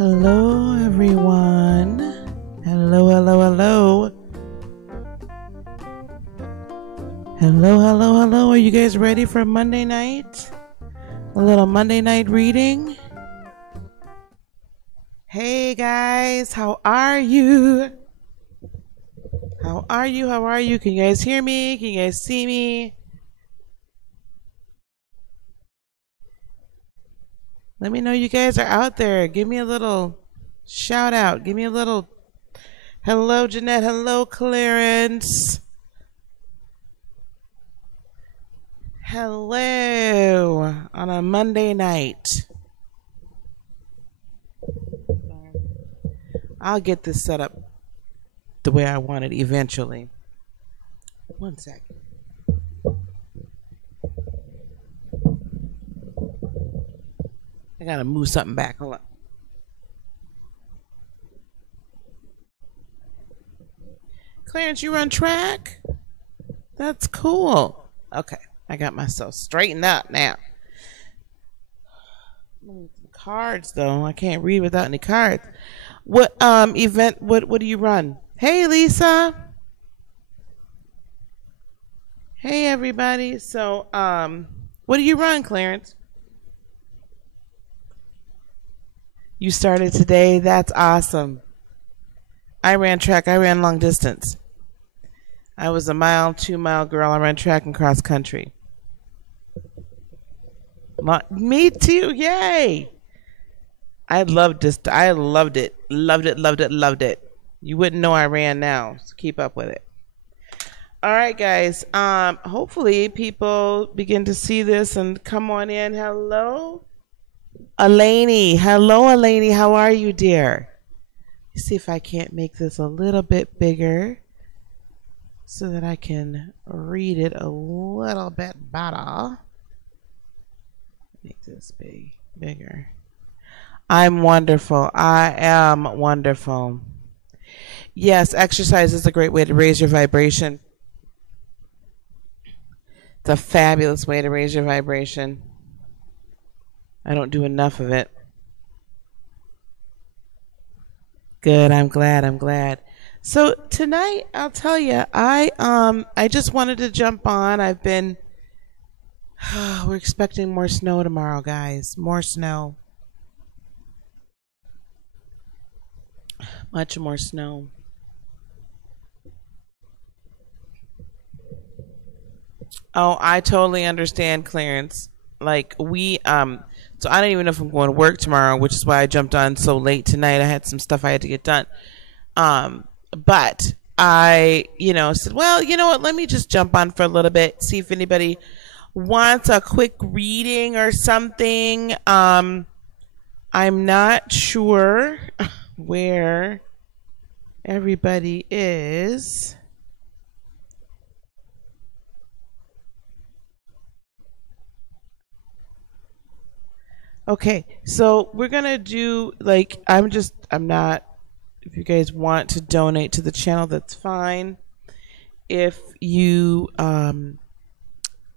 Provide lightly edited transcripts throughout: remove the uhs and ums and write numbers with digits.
Hello everyone. Hello, hello, hello. Hello, hello, hello. Are you guys ready for Monday night? A little Monday night reading? Hey guys, how are you? How are you? How are you? Can you guys hear me? Can you guys see me? Let me know you guys are out there. Give me a little shout out. Give me a little hello, Jeanette. Hello, Clarence. Hello on a Monday night. I'll get this set up the way I want it eventually. One second. I gotta move something back. Hold on. Clarence, you run track? That's cool. Okay, I got myself straightened up now. Cards though, I can't read without any cards. What event? What do you run? Hey Lisa. Hey everybody. So what do you run, Clarence? You started today? That's awesome. I ran track. I ran long distance. I was a 2-mile girl. I ran track and cross country. Me too. Yay. I loved this. I loved it. Loved it, loved it, loved it. You wouldn't know I ran now, so keep up with it. All right, guys. Hopefully people begin to see this and come on in. Hello. Elaney. Hello, Elaney. How are you, dear? Let's see if I can't make this a little bit bigger so that I can read it a little bit better. Make this bigger. I'm wonderful. I am wonderful. Yes, exercise is a great way to raise your vibration. It's a fabulous way to raise your vibration. I don't do enough of it. Good. I'm glad. I'm glad. So tonight, I'll tell you, I just wanted to jump on. I've been. We're expecting more snow tomorrow, guys. More snow. Much more snow. Oh, I totally understand, Clarence. Like so I don't even know if I'm going to work tomorrow, which is why I jumped on so late tonight. I had some stuff I had to get done. But I, said, well, you know what? Let me just jump on for a little bit, see if anybody wants a quick reading or something. I'm not sure where everybody is. Okay, so we're gonna do I'm not. If you guys want to donate to the channel, that's fine. If you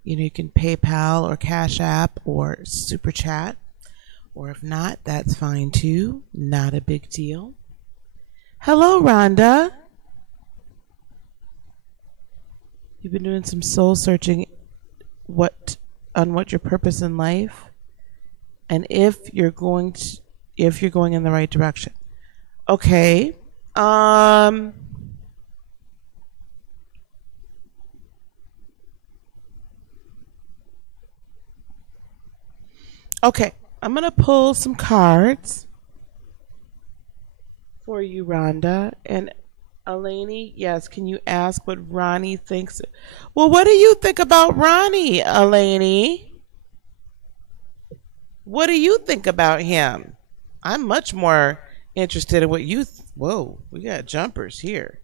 you can PayPal or Cash App or Super Chat, or if not, that's fine too. Not a big deal. Hello, Rhonda. You've been doing some soul searching. On what your purpose in life, and if you're going in the right direction. Okay. Okay, I'm gonna pull some cards for you, Rhonda. And Elaney, yes, can you ask what Ronnie thinks? Well, what do you think about Ronnie, Elaney? What do you think about him? I'm much more interested in what you whoa, we got jumpers here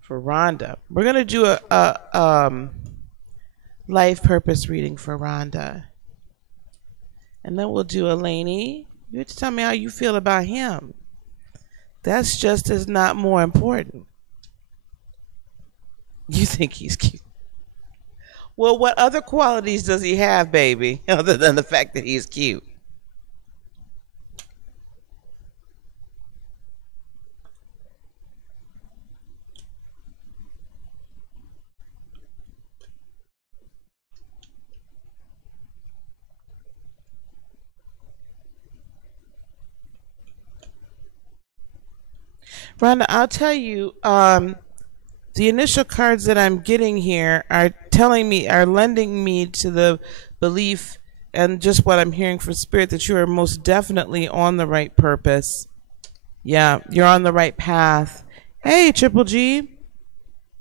for Rhonda. We're gonna do a life purpose reading for Rhonda, and then we'll do Elaney. You have to tell me how you feel about him. That's just as not more important. You think he's cute? Well, what other qualities does he have, baby, other than the fact that he's cute? Rhonda, I'll tell you, the initial cards that I'm getting here are lending me to the belief and just what I'm hearing from Spirit that you are most definitely on the right purpose. Yeah, you're on the right path. Hey, Triple G.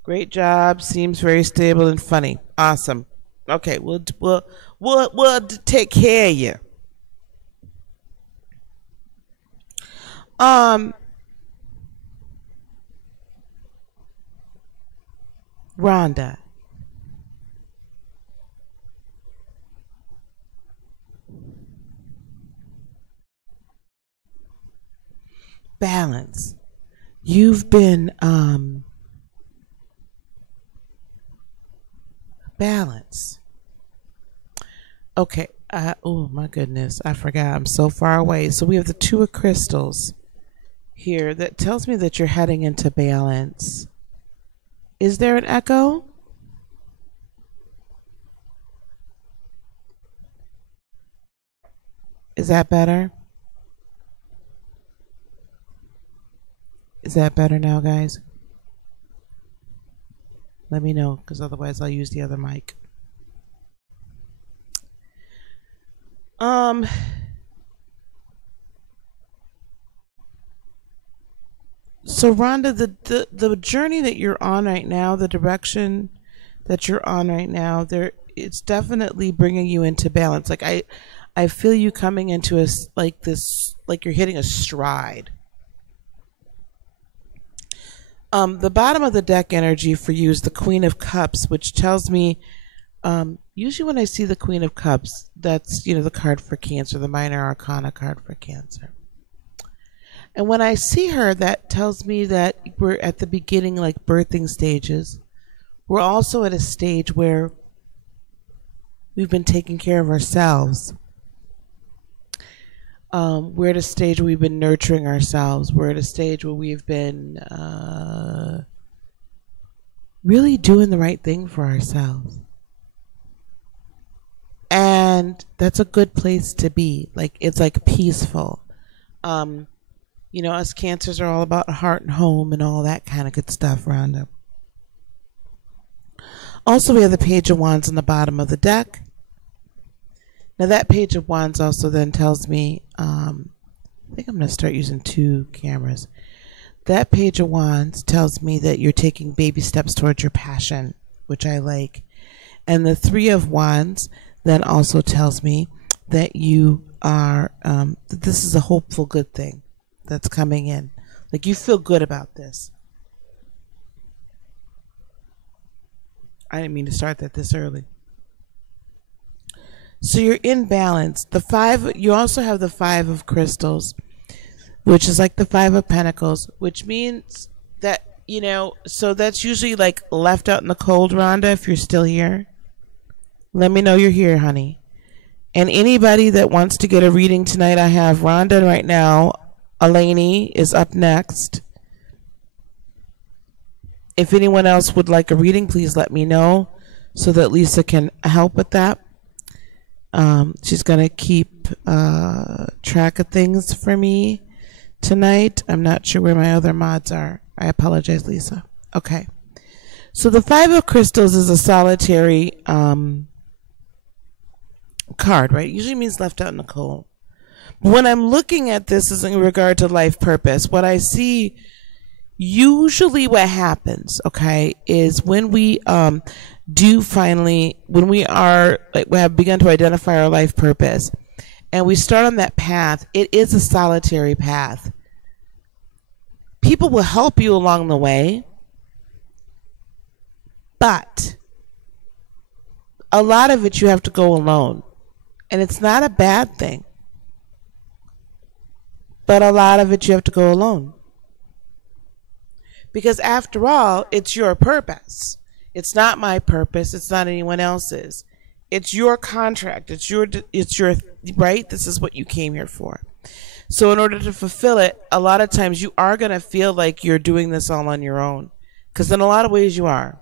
Great job. Seems very stable and funny. Awesome. Okay, we'll take care of you. Rhonda. Balance. You've been balance. Okay. Oh my goodness, I forgot. I'm so far away. So we have the Two of Crystals here that tells me that you're heading into balance. Is there an echo? Is that better? Is that better now, guys? Let me know, because otherwise I'll use the other mic. So Rhonda, the journey that you're on right now, the direction that you're on right now, it's definitely bringing you into balance. Like I feel you coming into like you're hitting a stride. The bottom of the deck energy for you is the Queen of Cups, which tells me, usually when I see the Queen of Cups, that's, the card for Cancer, the minor arcana card for Cancer. And when I see her, that tells me that we're at the beginning, like birthing stages. We're also at a stage where we've been taking care of ourselves. We're at a stage where we've been nurturing ourselves. We're at a stage where we've been really doing the right thing for ourselves. And that's a good place to be. Like, it's like peaceful. Us Cancers are all about heart and home and all that kind of good stuff, Rhonda. Also, we have the Page of Wands on the bottom of the deck. Now, that Page of Wands also then tells me, I think I'm going to start using 2 cameras. That Page of Wands tells me that you're taking baby steps towards your passion, which I like. And the Three of Wands then also tells me that you are, that this is a hopeful good thing that's coming in. Like, you feel good about this. I didn't mean to start that this early. So you're in balance. You also have the Five of Crystals, which is like the Five of Pentacles, which means that, so that's usually like left out in the cold, Rhonda, if you're still here. Let me know you're here, honey. And anybody that wants to get a reading tonight, I have Rhonda right now. Eleni is up next. If anyone else would like a reading, please let me know so that Lisa can help with that. She's going to keep track of things for me tonight. I'm not sure where my other mods are. I apologize, Lisa. Okay. So the Five of Crystals is a solitary card, right? It usually means left out in the cold. When I'm looking at this is in regard to life purpose, what I see, usually what happens, okay, is when we when we are, like, we have begun to identify our life purpose and we start on that path, it is a solitary path. People will help you along the way, but a lot of it you have to go alone. And it's not a bad thing. But a lot of it you have to go alone. Because after all, it's your purpose. It's not my purpose. It's not anyone else's. It's your contract. It's your right? This is what you came here for. So in order to fulfill it, a lot of times you are going to feel like you're doing this all on your own. Because in a lot of ways you are.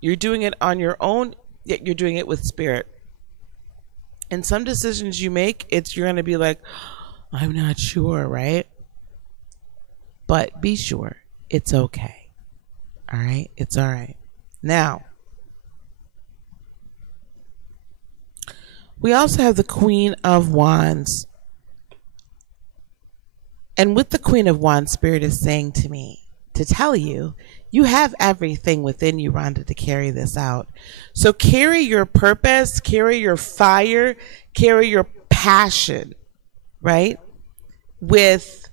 You're doing it on your own, yet you're doing it with spirit. And some decisions you make, you're going to be like, I'm not sure, right? But be sure it's okay. All right? It's all right. Now, we also have the Queen of Wands. And with the Queen of Wands, Spirit is saying to me to tell you, you have everything within you, Rhonda, to carry this out. So carry your purpose, carry your fire, carry your passion, right? With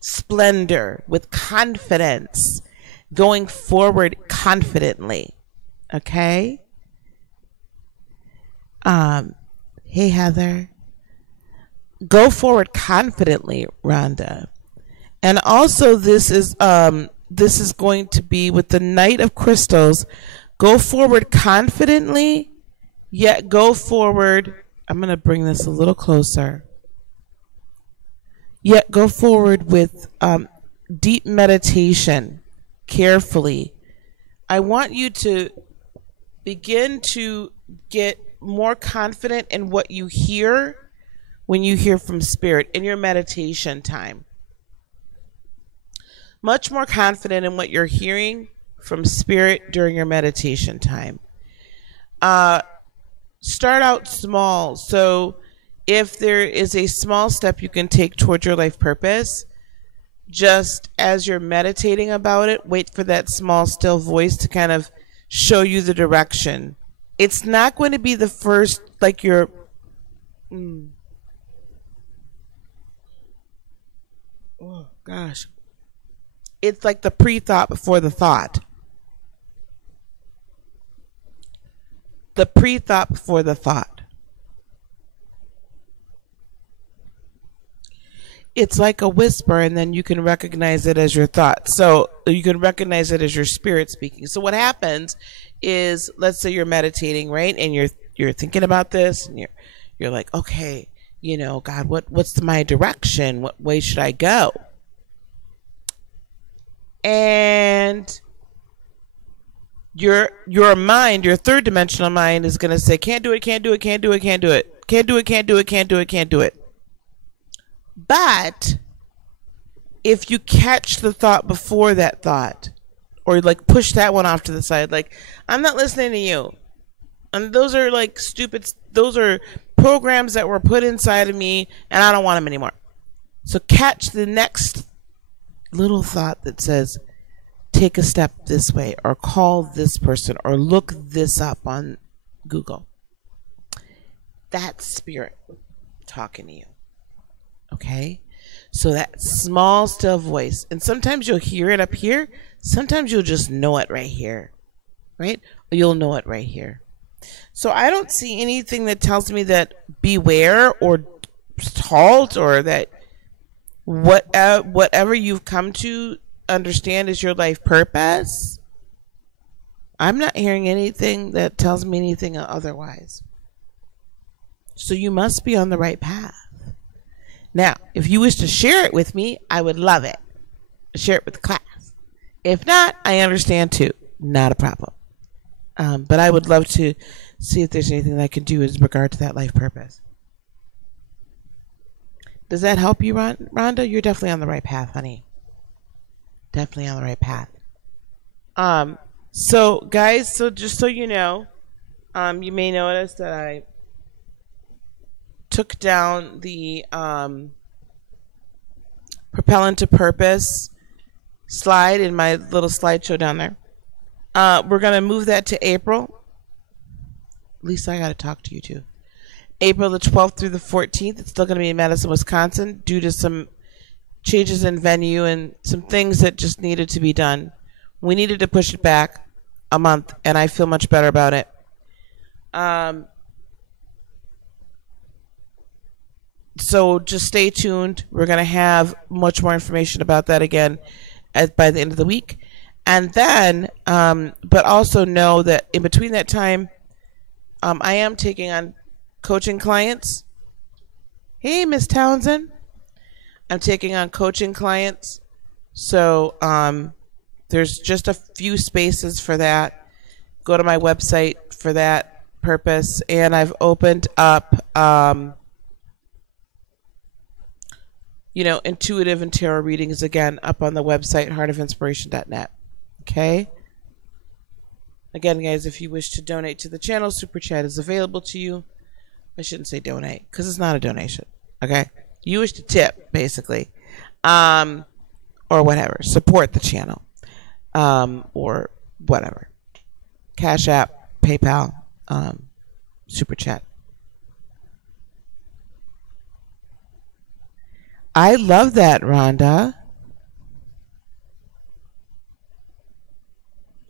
splendor, with confidence, going forward confidently. Okay? Hey, Heather. Go forward confidently, Rhonda. And also this is going to be with the Knight of Crystals. Go forward confidently, yet go forward. I'm going to bring this a little closer. Yet go forward with deep meditation, carefully. I want you to begin to get more confident in what you hear when you hear from Spirit in your meditation time. Much more confident in what you're hearing from Spirit during your meditation time. Start out small. So if there is a small step you can take towards your life purpose, just as you're meditating about it, wait for that small, still voice to kind of show you the direction. It's not going to be the first, like your... Oh, gosh. It's like the pre-thought before the thought. The pre-thought before the thought. It's like a whisper, and then you can recognize it as your thought. So you can recognize it as your spirit speaking. So what happens is, let's say you're meditating, right? And you're thinking about this, and you're like, okay, you know, God, what's my direction? What way should I go? And your mind, your third dimensional mind, is going to say, can't do it, can't do it, can't do it, can't do it, can't do it, can't do it, can't do it, can't do it. But if you catch the thought before that thought, or like push that one off to the side, like, I'm not listening to you. And those are like those are programs that were put inside of me, and I don't want them anymore. So catch the next little thought that says, take a step this way, or call this person, or look this up on Google. That's Spirit talking to you. Okay? So that small, still voice. And sometimes you'll hear it up here. Sometimes you'll just know it right here. Right? Or you'll know it right here. So I don't see anything that tells me that beware or halt, or that whatever you've come to understand is your life purpose. I'm not hearing anything that tells me anything otherwise. So you must be on the right path. Now, if you wish to share it with me, I would love it. Share it with the class. If not, I understand too. Not a problem. But I would love to see if there's anything that I can do in regard to that life purpose. Does that help you, Rhonda? You're definitely on the right path, honey. Definitely on the right path. So, guys, so just so you know, you may notice that I took down the Propellant to Purpose slide in my little slideshow down there. We're going to move that to April. Lisa, I got to talk to you too. April the 12th through the 14th. It's still going to be in Madison, Wisconsin, due to some changes in venue and some things that just needed to be done. We needed to push it back a month, and I feel much better about it. So just stay tuned. We're going to have much more information about that again by the end of the week. And then, but also know that in between that time, I am taking on coaching clients. Hey, Miss Townsend. I'm taking on coaching clients. So there's just a few spaces for that. Go to my website for that purpose. And I've opened up intuitive and tarot readings, again, up on the website, heartofinspiration.net. Okay? Again, guys, if you wish to donate to the channel, Super Chat is available to you. I shouldn't say donate, because it's not a donation. Okay? You wish to tip, basically. Or whatever. Support the channel. Or whatever. Cash App, PayPal, Super Chat. I love that, Rhonda.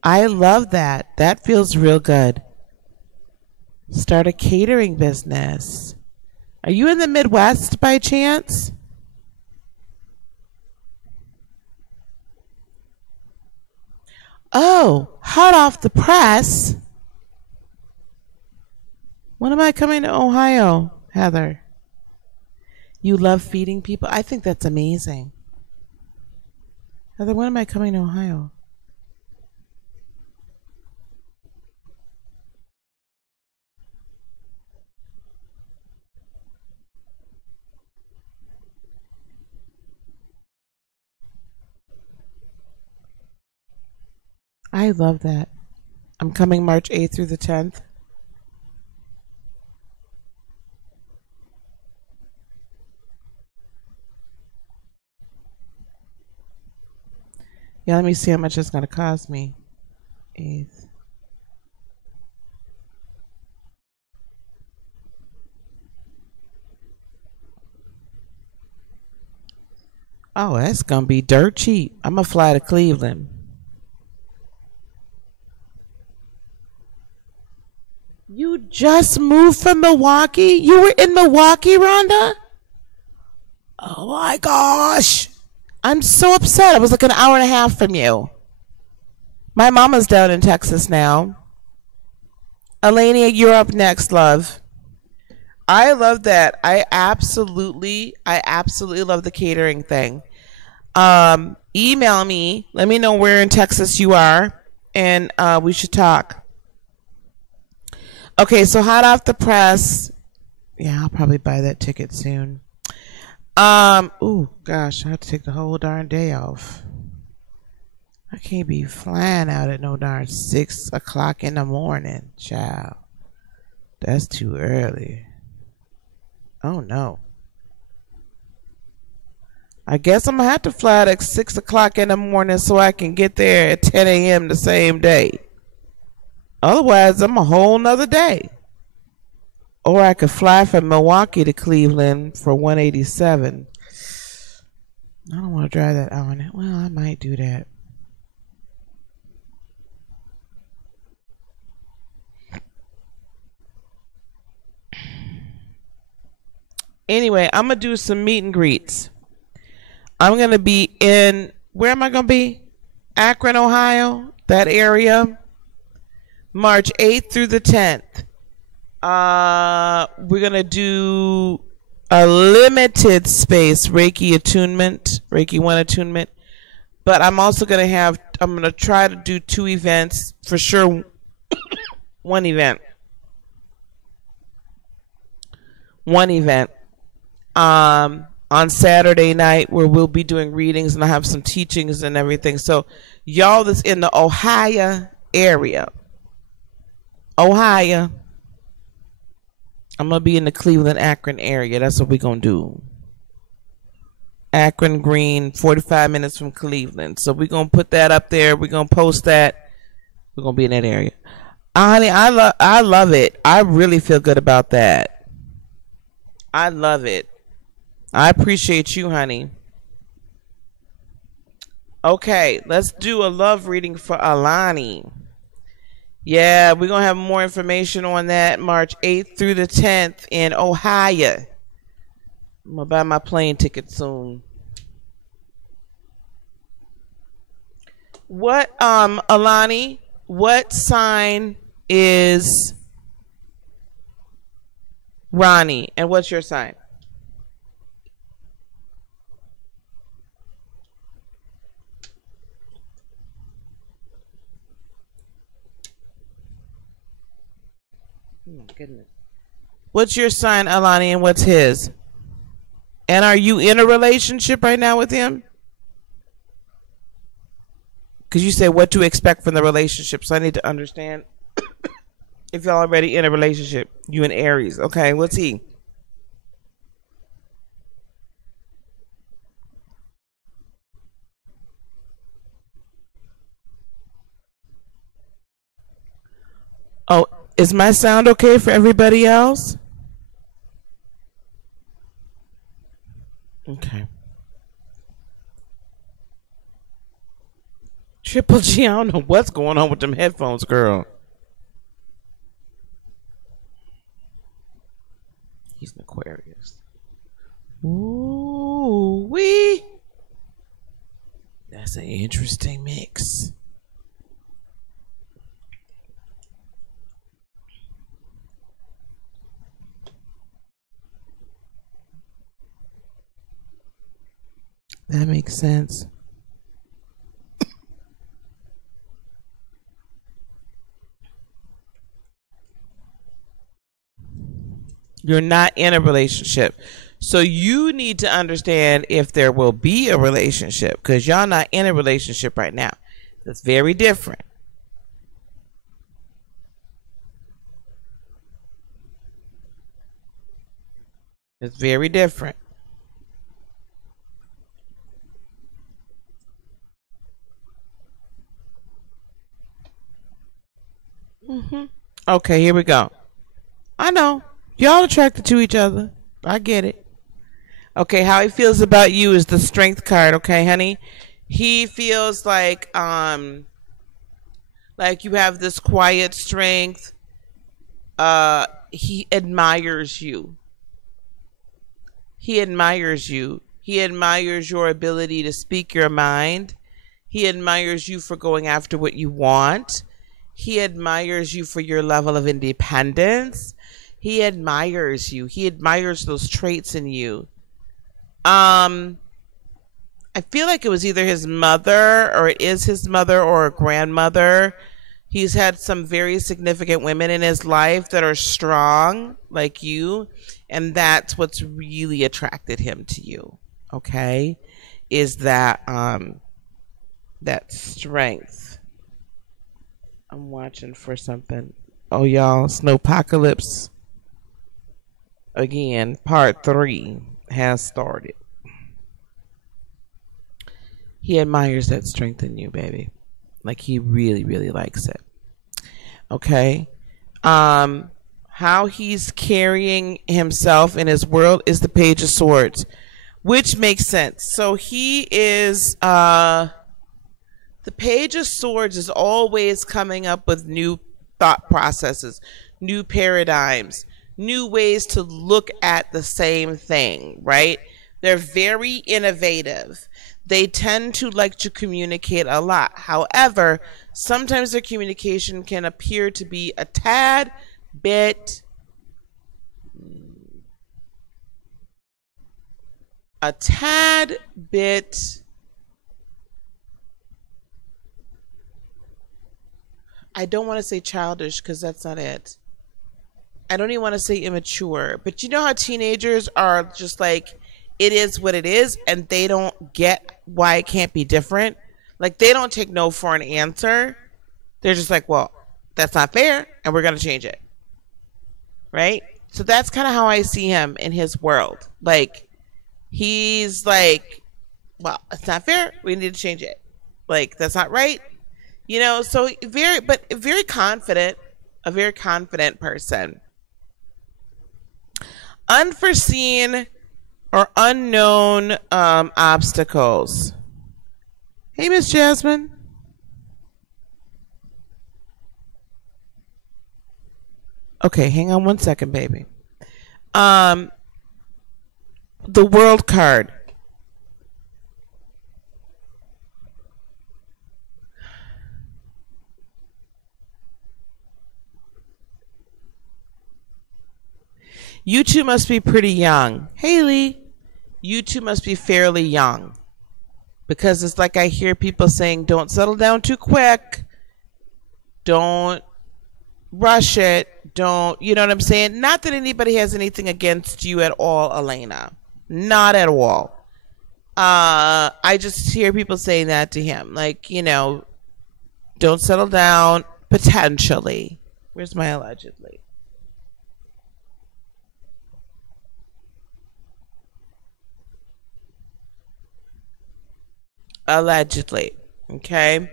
I love that. That feels real good. Start a catering business. Are you in the Midwest by chance? Oh, hot off the press. When am I coming to Ohio, Heather? You love feeding people? I think that's amazing. Heather, when am I coming to Ohio? I love that. I'm coming March 8th through the 10th. Yeah, let me see how much it's going to cost me. 8th. Oh, that's going to be dirt cheap. I'm going to fly to Cleveland. You just moved from Milwaukee? You were in Milwaukee, Rhonda? Oh my gosh. I'm so upset. I was like an hour and a half from you. My mama's down in Texas now. Elenia, you're up next, love. I love that. I absolutely love the catering thing. Email me. Let me know where in Texas you are, and we should talk. Okay, so hot off the press. Yeah, I'll probably buy that ticket soon. Oh gosh, I have to take the whole darn day off. I can't be flying out at no darn 6 o'clock in the morning, child. That's too early. Oh no. I guess I'm gonna have to fly at 6 o'clock in the morning so I can get there at 10 a.m. the same day. Otherwise, I'm a whole nother day. Or I could fly from Milwaukee to Cleveland for 187. I don't want to drive that hour. Well, I might do that. Anyway, I'm going to do some meet and greets. I'm going to be in, where am I going to be? Akron, Ohio, that area. March 8th through the 10th. We're going to do a limited space Reiki attunement, Reiki 1 attunement. But I'm also going to try to do 2 events, for sure. One event. On Saturday night, where we'll be doing readings and I'll have some teachings and everything. So y'all that's in the Ohio area, I'm gonna be in the Cleveland, Akron area. That's what we're gonna do. Akron Green, 45 minutes from Cleveland. So we're gonna put that up there. We're gonna post that. We're gonna be in that area. Honey, I love it. I really feel good about that. I love it. I appreciate you, honey. Okay, let's do a love reading for Alani. Yeah, we're going to have more information on that March 8th through the 10th in Ohio. I'm going to buy my plane ticket soon. Alani, what sign is Ronnie? And what's your sign? Oh, goodness. What's your sign, Alani, and what's his? And are you in a relationship right now with him? Because you said what to expect from the relationship, so I need to understand if y'all already in a relationship. You and Aries. Okay, what's he? Oh, is my sound okay for everybody else? Okay. Triple G, I don't know what's going on with them headphones, girl. He's an Aquarius. Ooh, wee. That's an interesting mix. That makes sense. You're not in a relationship. So you need to understand if there will be a relationship, because y'all not in a relationship right now. That's very different. It's very different. Okay, here we go. I know. Y'all attracted to each other. I get it. Okay, how he feels about you is the strength card, okay, honey? He feels like you have this quiet strength. He admires you. He admires you. He admires your ability to speak your mind. He admires you for going after what you want. He admires you for your level of independence. He admires you. He admires those traits in you. I feel like it was either his mother, or it is his mother, or a grandmother. He's had some very significant women in his life that are strong like you, and that's what's really attracted him to you. Okay? Is that that strength. I'm watching for something. Oh y'all, Snowpocalypse again, part 3 has started. He admires that strength in you, baby. Like he really, really likes it. Okay. How he's carrying himself in his world is the Page of Swords, which makes sense. So he is the Page of Swords is always coming up with new thought processes, new paradigms, new ways to look at the same thing, right? They're very innovative. They tend to like to communicate a lot. However, sometimes their communication can appear to be a tad bit I don't want to say childish because that's not it. I don't even want to say immature, but you know how teenagers are just like, it is what it is, and they don't get why it can't be different. Like, they don't take no for an answer. They're just like, well, that's not fair, and we're going to change it. Right? So that's kind of how I see him in his world. Like, he's like, well, it's not fair. We need to change it. Like, that's not right. You know, so very confident, a very confident person. Unforeseen or unknown obstacles. Hey, Miss Jasmine. Okay, hang on one second, baby. The World card. You two must be pretty young. Haley, you two must be fairly young. Because it's like I hear people saying, don't settle down too quick. Don't rush it. Don't, you know what I'm saying? Not that anybody has anything against you at all, Elena. Not at all. I just hear people saying that to him, like, don't settle down, potentially. Where's my allegedly? Allegedly. Okay.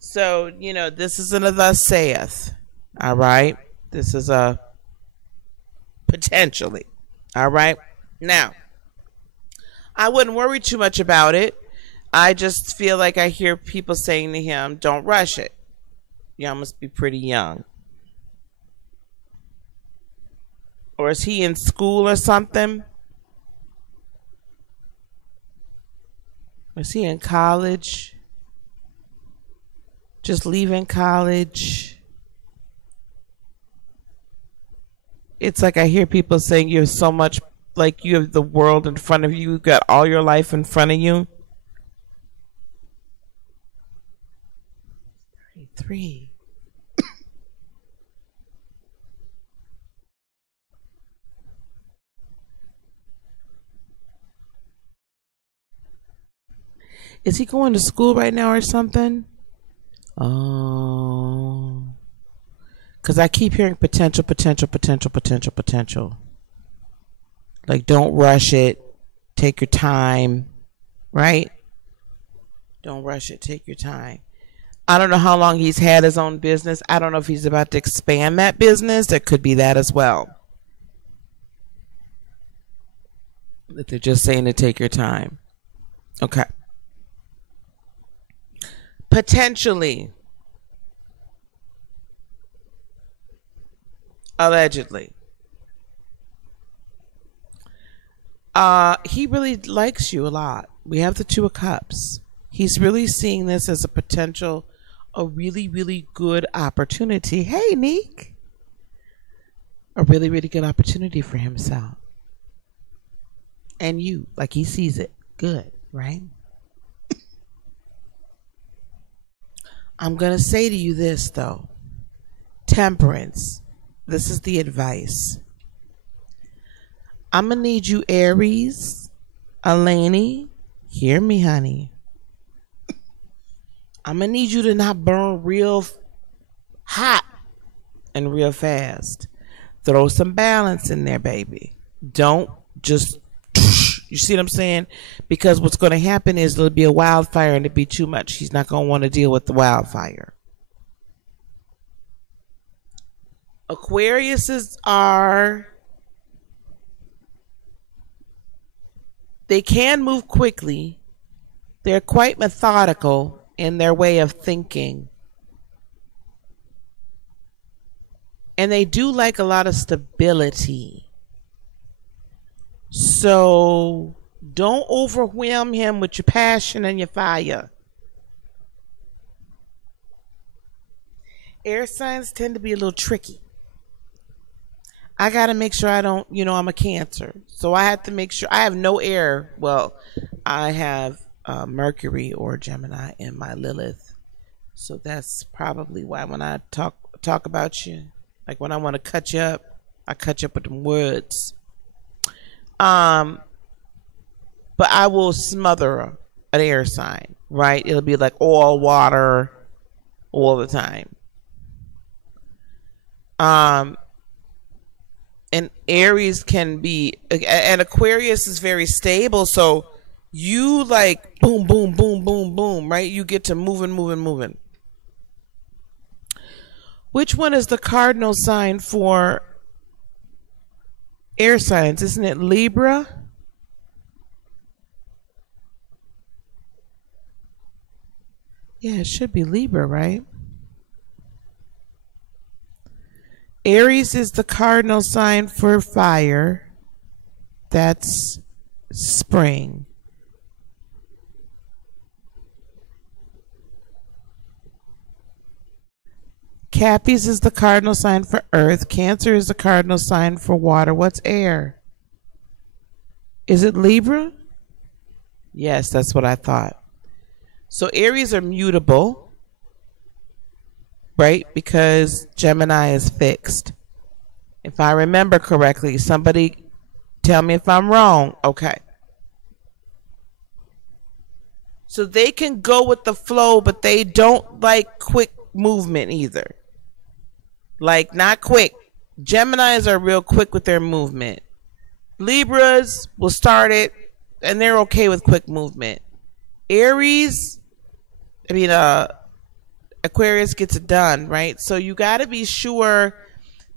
So, this isn't a thus saith. All right. This is a potentially. All right. Now, I wouldn't worry too much about it. I just feel like I hear people saying to him, don't rush it. Y'all must be pretty young. Or is he in school or something? Is he in college? Just leaving college? It's like I hear people saying you have so much, like you have the world in front of you. You've got all your life in front of you. 33. Is he going to school right now or something? Oh. Because I keep hearing potential. Like, don't rush it. Take your time. Right? Don't rush it. Take your time. I don't know how long he's had his own business. I don't know if he's about to expand that business. There could be that as well. That they're just saying to take your time. Okay. Potentially. Allegedly. He really likes you a lot. We have the Two of Cups. He's really seeing this as a potential, a really, really good opportunity. Hey, Neek. A really, really good opportunity for himself. And you, like he sees it. Good, right? I'm going to say to you this, though. Temperance. This is the advice. I'm going to need you, Aries, Eleni. Hear me, honey. I'm going to need you to not burn real hot and real fast. Throw some balance in there, baby. Don't just, you see what I'm saying? Because what's going to happen is there'll be a wildfire and it'll be too much. He's not going to want to deal with the wildfire. Aquariuses they can move quickly. They're quite methodical in their way of thinking. And they do like a lot of stability. So don't overwhelm him with your passion and your fire. Air signs tend to be a little tricky. I got to make sure I don't, I'm a Cancer. So I have to make sure I have no air. Well, I have Mercury or Gemini in my Lilith. So that's probably why when I talk about you, like when I want to cut you up, I cut you up with them words. But I will smother an air sign, right? It'll be like all water all the time. And Aries can be, and Aquarius is very stable. So you like boom, boom, boom, boom, boom, right? You get to moving. Which one is the cardinal sign for air signs? Isn't it Libra? Yeah, it should be Libra, right? Aries is the cardinal sign for fire. That's spring. Cappies is the cardinal sign for earth. Cancer is the cardinal sign for water. What's air? Is it Libra? Yes, that's what I thought. So Aries are mutable. Right? Because Gemini is fixed. If I remember correctly, somebody tell me if I'm wrong. Okay. So they can go with the flow, but they don't like quick movement either. Like, not quick. Geminis are real quick with their movement. Libras will start it, and they're okay with quick movement. Aries, Aquarius gets it done, right? So you got to be sure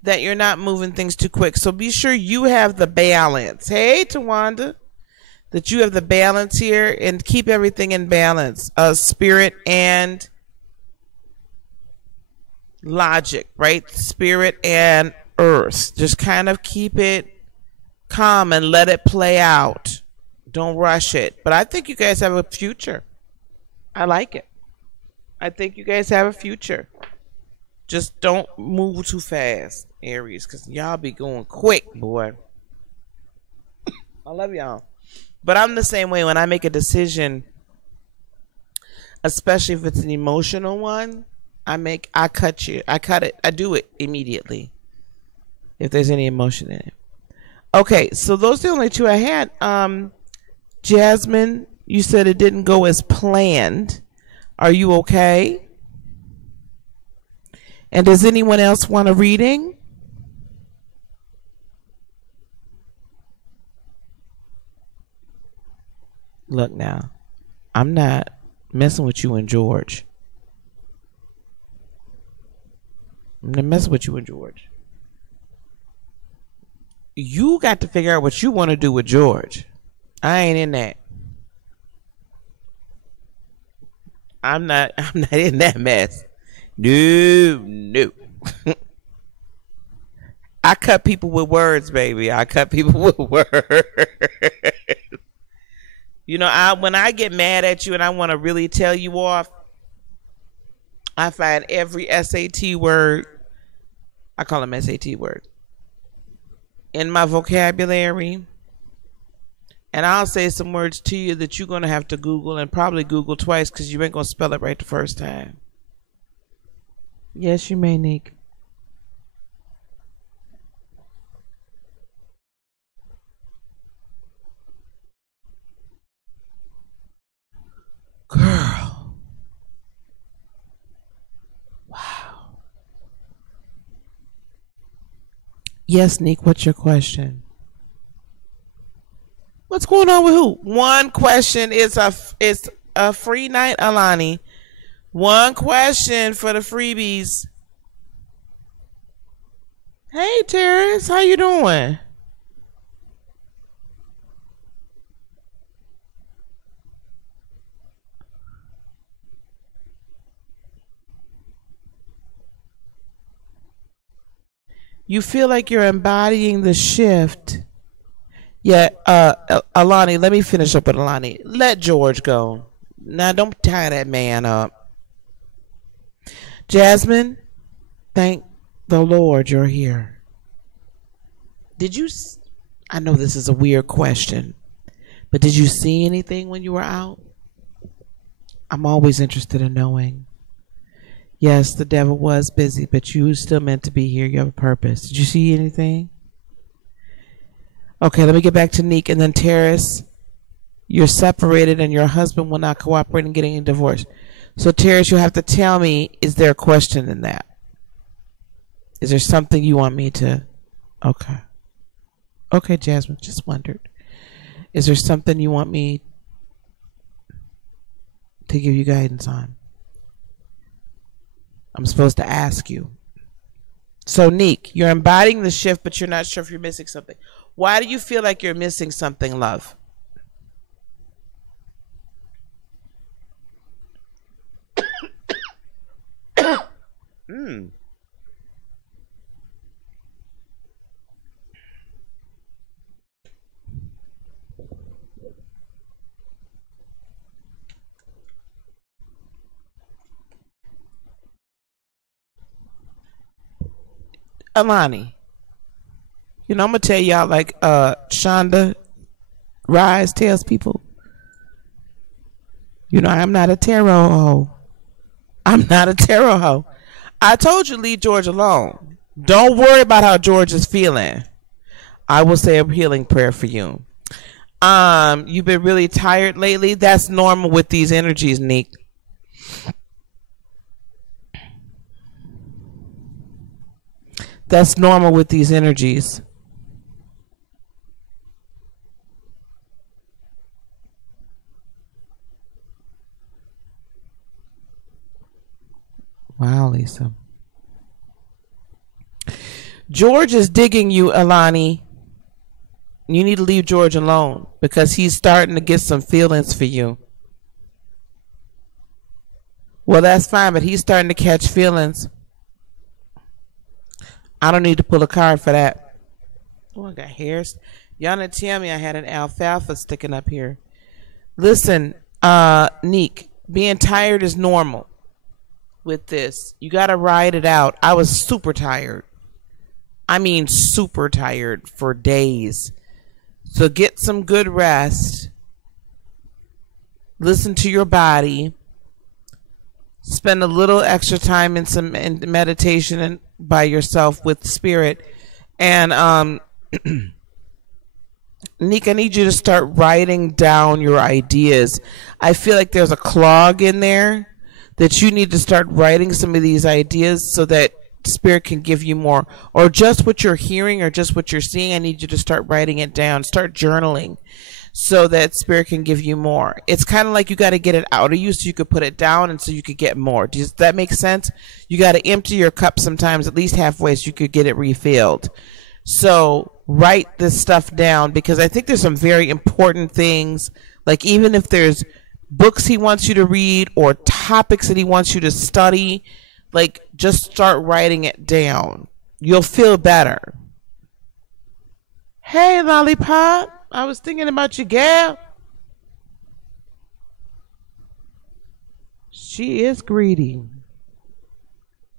that you're not moving things too quick. So be sure you have the balance. Hey, Tawanda, that you have the balance here, and keep everything in balance. Spirit and logic, right? Spirit and earth. Just kind of keep it calm and let it play out. Don't rush it. But I think you guys have a future. I like it. I think you guys have a future. Just don't move too fast, Aries, because y'all be going quick, boy. I love y'all. But I'm the same way when I make a decision, especially if it's an emotional one. I cut it. I do it immediately if there's any emotion in it. Okay, so those are the only two I had. Jasmine, you said it didn't go as planned. Are you okay? And does anyone else want a reading? Look now, I'm not messing with you and George. I'm not messing with you and George. You got to figure out what you want to do with George. I ain't in that. I'm not in that mess. No. I cut people with words, baby. I cut people with words. You know, when I get mad at you and I want to really tell you off, I find every SAT word, I call them SAT words, in my vocabulary. And I'll say some words to you that you're going to have to Google, and probably Google twice, because you ain't going to spell it right the first time. Yes, you may, Nick. Girl. Wow. Yes, Nick, what's your question? What's going on with who? One question is a free night, Alani. One question for the freebies. Hey, Terrence, how you doing? You feel like you're embodying the shift. Yeah, Alani, let me finish up with Alani. Let George go. Now, don't tie that man up. Jasmine, thank the Lord you're here. Did you, I know this is a weird question, but did you see anything when you were out? I'm always interested in knowing. Yes, the devil was busy, but you still meant to be here. You have a purpose. Did you see anything? Okay, let me get back to Neek, and then Terrace. You're separated and your husband will not cooperate in getting a divorce. So Terrace, you have to tell me, is there a question in that? Is there something you want me to? Okay. Okay, Jasmine, just wondered. Is there something you want me to give you guidance on? I'm supposed to ask you. So Neek, you're embodying the shift, but you're not sure if you're missing something. Why do you feel like you're missing something, love? Alani, you know, I'm going to tell y'all like Shonda Rise tells people, you know, I'm not a tarot hoe. I'm not a tarot hoe. I told you leave George alone. Don't worry about how George is feeling. I will say a healing prayer for you. You've been really tired lately. That's normal with these energies, Neek. That's normal with these energies. Wow, Lisa. George is digging you, Alani. You need to leave George alone because he's starting to get some feelings for you. Well, that's fine, but he's starting to catch feelings. I don't need to pull a card for that. Oh, I got hairs. Y'all didn't tell me I had an alfalfa sticking up here. Listen, Neek, being tired is normal with this. You got to ride it out. I was super tired. I mean, super tired for days. So get some good rest. Listen to your body. Spend a little extra time in meditation and by yourself with spirit. And Nick, I need you to start writing down your ideas. I feel like there's a clog in there that you need to start writing some of these ideas so that spirit can give you more, or just what you're hearing or just what you're seeing. I need you to start writing it down, start journaling so that spirit can give you more. It's kind of like you got to get it out of you so you could put it down and so you could get more. Does that make sense? You got to empty your cup sometimes at least halfway so you could get it refilled. So write this stuff down because I think there's some very important things, like even if there's books he wants you to read or topics that he wants you to study, like just start writing it down. You'll feel better. Hey, Lollipop. I was thinking about you, gal. She is greedy.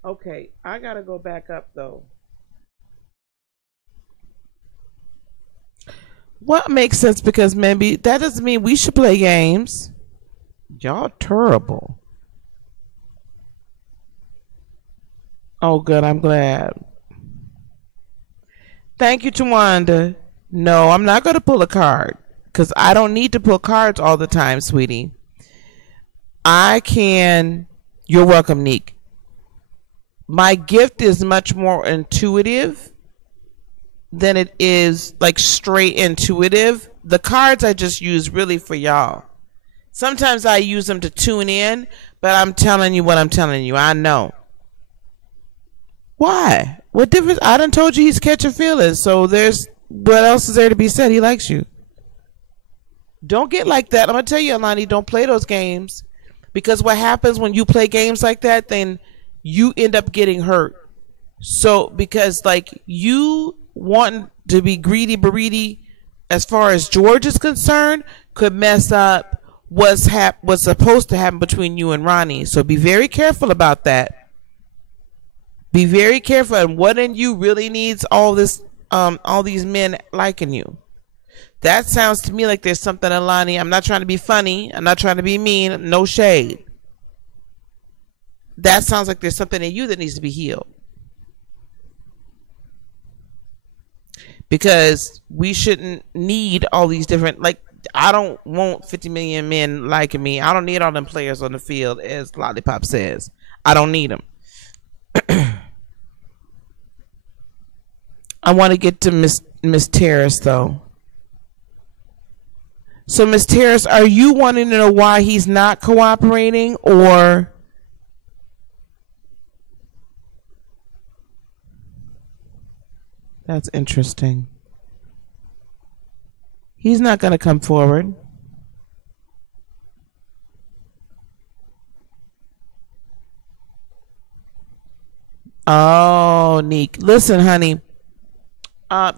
Okay, I gotta go back up though. What makes sense? Because maybe that doesn't mean we should play games. Y'all terrible. Oh, good. I'm glad. Thank you, Tawanda. No, I'm not going to pull a card because I don't need to pull cards all the time, sweetie. I can. You're welcome, Neek. My gift is much more intuitive than it is like straight intuitive. The cards I just use really for y'all. Sometimes I use them to tune in, but I'm telling you what I'm telling you. I know. Why? What difference? I done told you he's catching feelings, so there's what else is there to be said? He likes you. Don't get like that. I'm gonna tell you, Alani, don't play those games. Because what happens when you play games like that, then you end up getting hurt. So because like you want to be greedy breedy as far as George is concerned could mess up what's supposed to happen between you and Ronnie. So be very careful about that. Be very careful, and what in you really needs all these men liking you. That sounds to me like there's something, Alani. I'm not trying to be funny. I'm not trying to be mean. No shade. That sounds like there's something in you that needs to be healed. Because we shouldn't need all these different, like, I don't want 50 million men liking me. I don't need all them players on the field, as Lollipop says. I don't need them. I want to get to Miss Terrace though. So Miss Terrace, are you wanting to know why he's not cooperating, or that's interesting. He's not going to come forward. Oh, Neek. Listen, honey.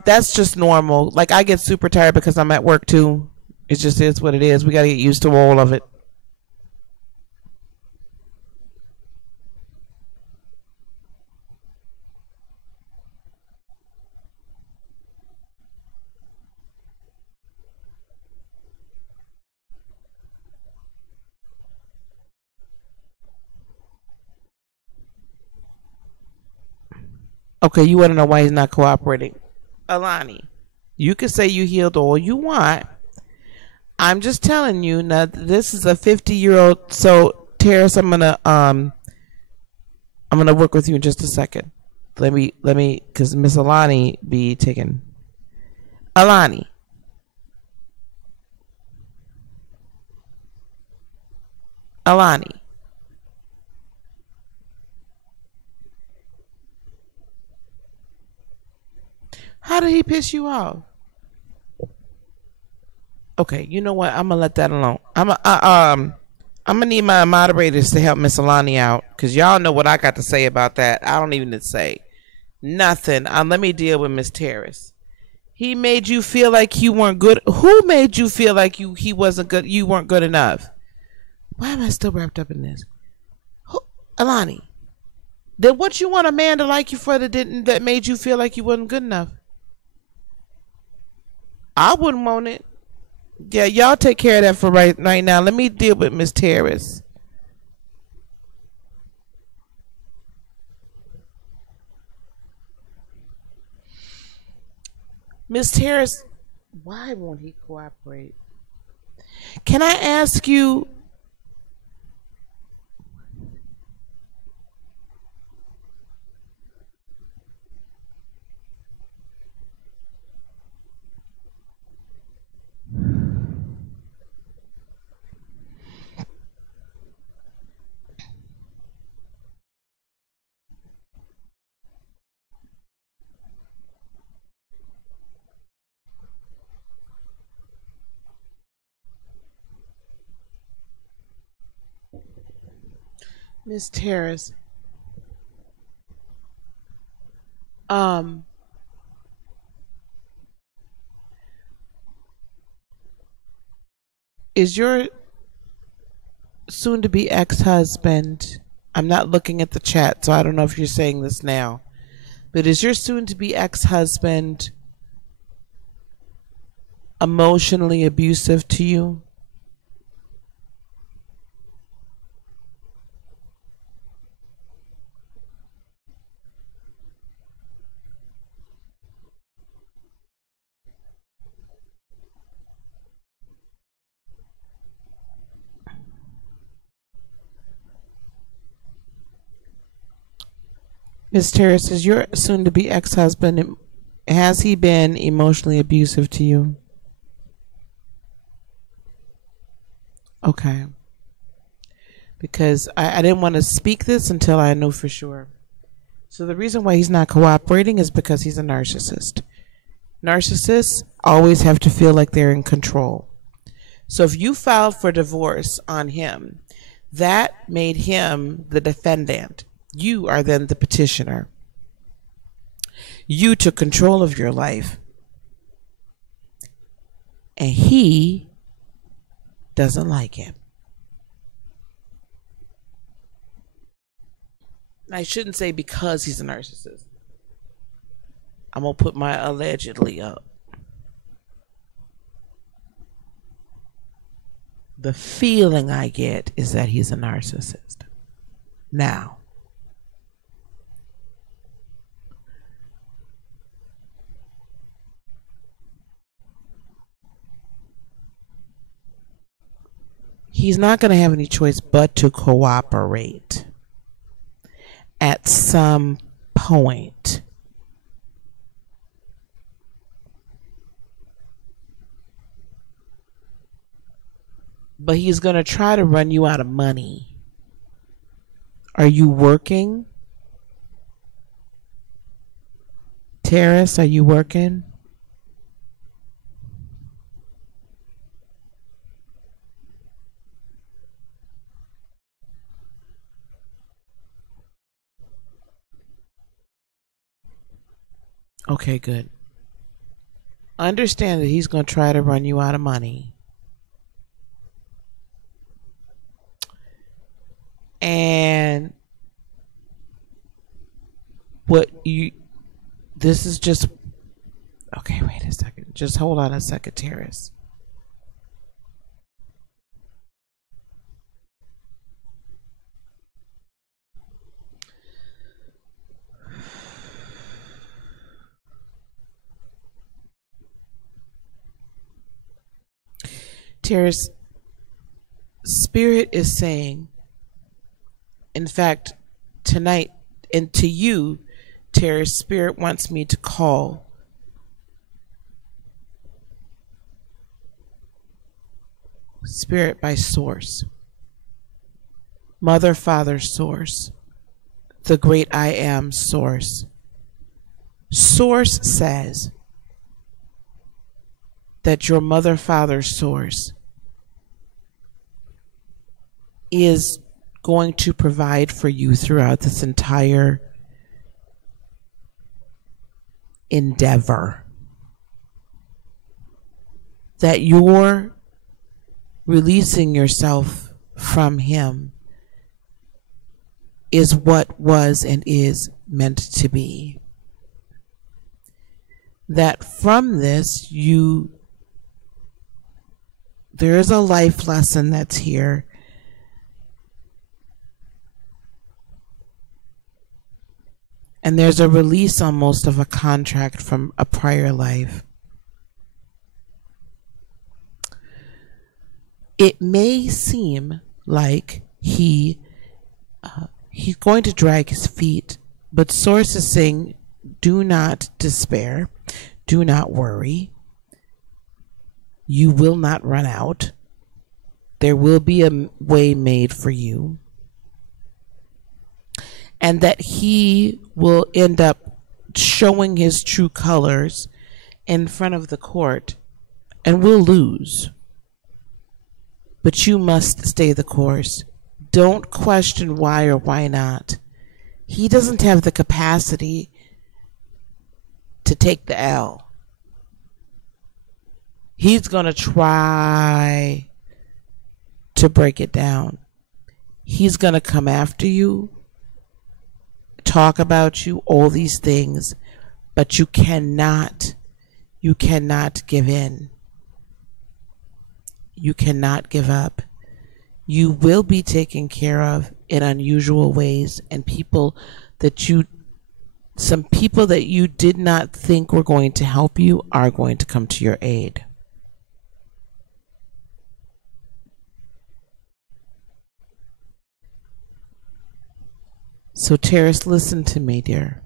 That's just normal. Like, I get super tired because I'm at work too. It just is what it is. We got to get used to all of it. Okay, you want to know why he's not cooperating. Alani, you can say you healed all you want, I'm just telling you now. This is a 50-year-old. So, Terrace, I'm gonna work with you in just a second. Let me, because Miss Alani be taking. Alani, Alani. How did he piss you off? Okay, you know what? I'm gonna let that alone. I'm gonna need my moderators to help Miss Alani out because y'all know what I got to say about that. I don't even need to say nothing. Let me deal with Miss Terrace. He made you feel like you weren't good. Who made you feel like he wasn't good? You weren't good enough. Why am I still wrapped up in this? Who, Alani? Then what you want a man to like you for that made you feel like you wasn't good enough? I wouldn't want it. Yeah, y'all take care of that for right now. Let me deal with Miss Terrace. Miss Terrace, why won't he cooperate? Can I ask you? Miss Terrace, um, is your soon-to-be ex-husband? I'm not looking at the chat, so I don't know if you're saying this now. But is your soon-to-be ex-husband emotionally abusive to you? Miss Terrace, is your soon-to-be ex-husband, has he been emotionally abusive to you? Okay. Because I didn't want to speak this until I know for sure. So the reason why he's not cooperating is because he's a narcissist. Narcissists always have to feel like they're in control. So if you filed for divorce on him, that made him the defendant. You are then the petitioner. You took control of your life. And he doesn't like him. I shouldn't say because he's a narcissist. I'm going to put my allegedly up. The feeling I get is that he's a narcissist. Now, he's not going to have any choice but to cooperate at some point. But he's going to try to run you out of money. Are you working? Terrace, are you working? Okay, good. Understand that he's going to try to run you out of money. And this is just, okay, wait a second. Just hold on a second, Terrace. Terrace, Spirit is saying, in fact, tonight, and to you, Terrace, Spirit wants me to call Spirit by Source, Mother, Father, Source, the great I Am Source. Source says that your Mother, Father, Source is going to provide for you throughout this entire endeavor. That you're releasing yourself from him is what was and is meant to be. That from this, there is a life lesson that's here. And there's a release almost of a contract from a prior life. It may seem like he's going to drag his feet, but Source is saying, do not despair, do not worry. You will not run out. There will be a way made for you. And that he will end up showing his true colors in front of the court and will lose. But you must stay the course. Don't question why or why not. He doesn't have the capacity to take the L. He's going to try to break it down. He's going to come after you, talk about you, all these things, but you cannot give in. You cannot give up. You will be taken care of in unusual ways, and some people that you did not think were going to help you are going to come to your aid. So Terrace, listen to me, dear.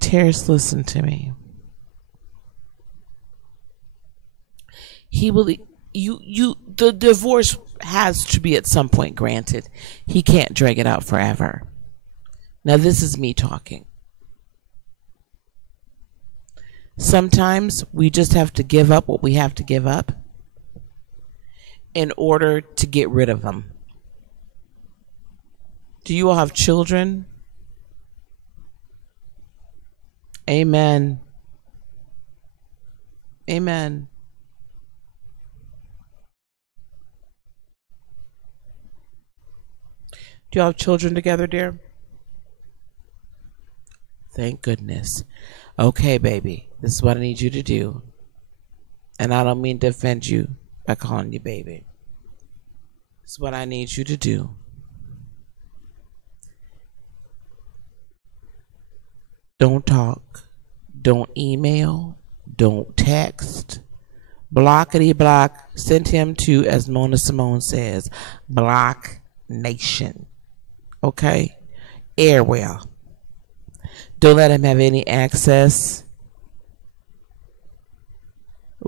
Terrace, listen to me. The divorce has to be at some point granted. He can't drag it out forever. Now this is me talking. Sometimes we just have to give up what we have to give up in order to get rid of them. Do you all have children? Amen. Amen. Do you all have children together, dear? Thank goodness. Okay, baby. This is what I need you to do. And I don't mean to offend you by calling you baby. This is what I need you to do. Don't talk. Don't email. Don't text. Blockity block. Send him to, as Mona Simone says, Block Nation. Okay? Airwell. Don't let him have any access.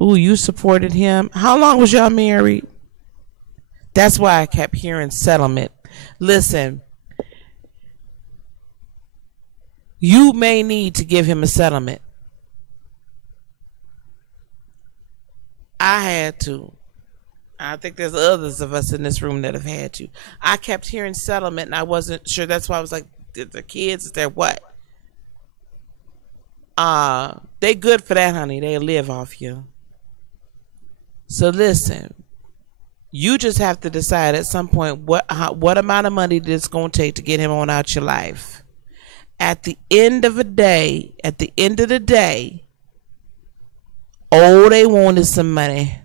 Ooh, you supported him. How long was y'all married? That's why I kept hearing settlement. Listen, you may need to give him a settlement. I had to. I think there's others of us in this room that have had to. I kept hearing settlement and I wasn't sure. That's why I was like, the kids, they're what? They good for that, honey. They live off you. So listen, you just have to decide at some point what amount of money it's going to take to get him on out your life. At the end of the day, all they want is some money.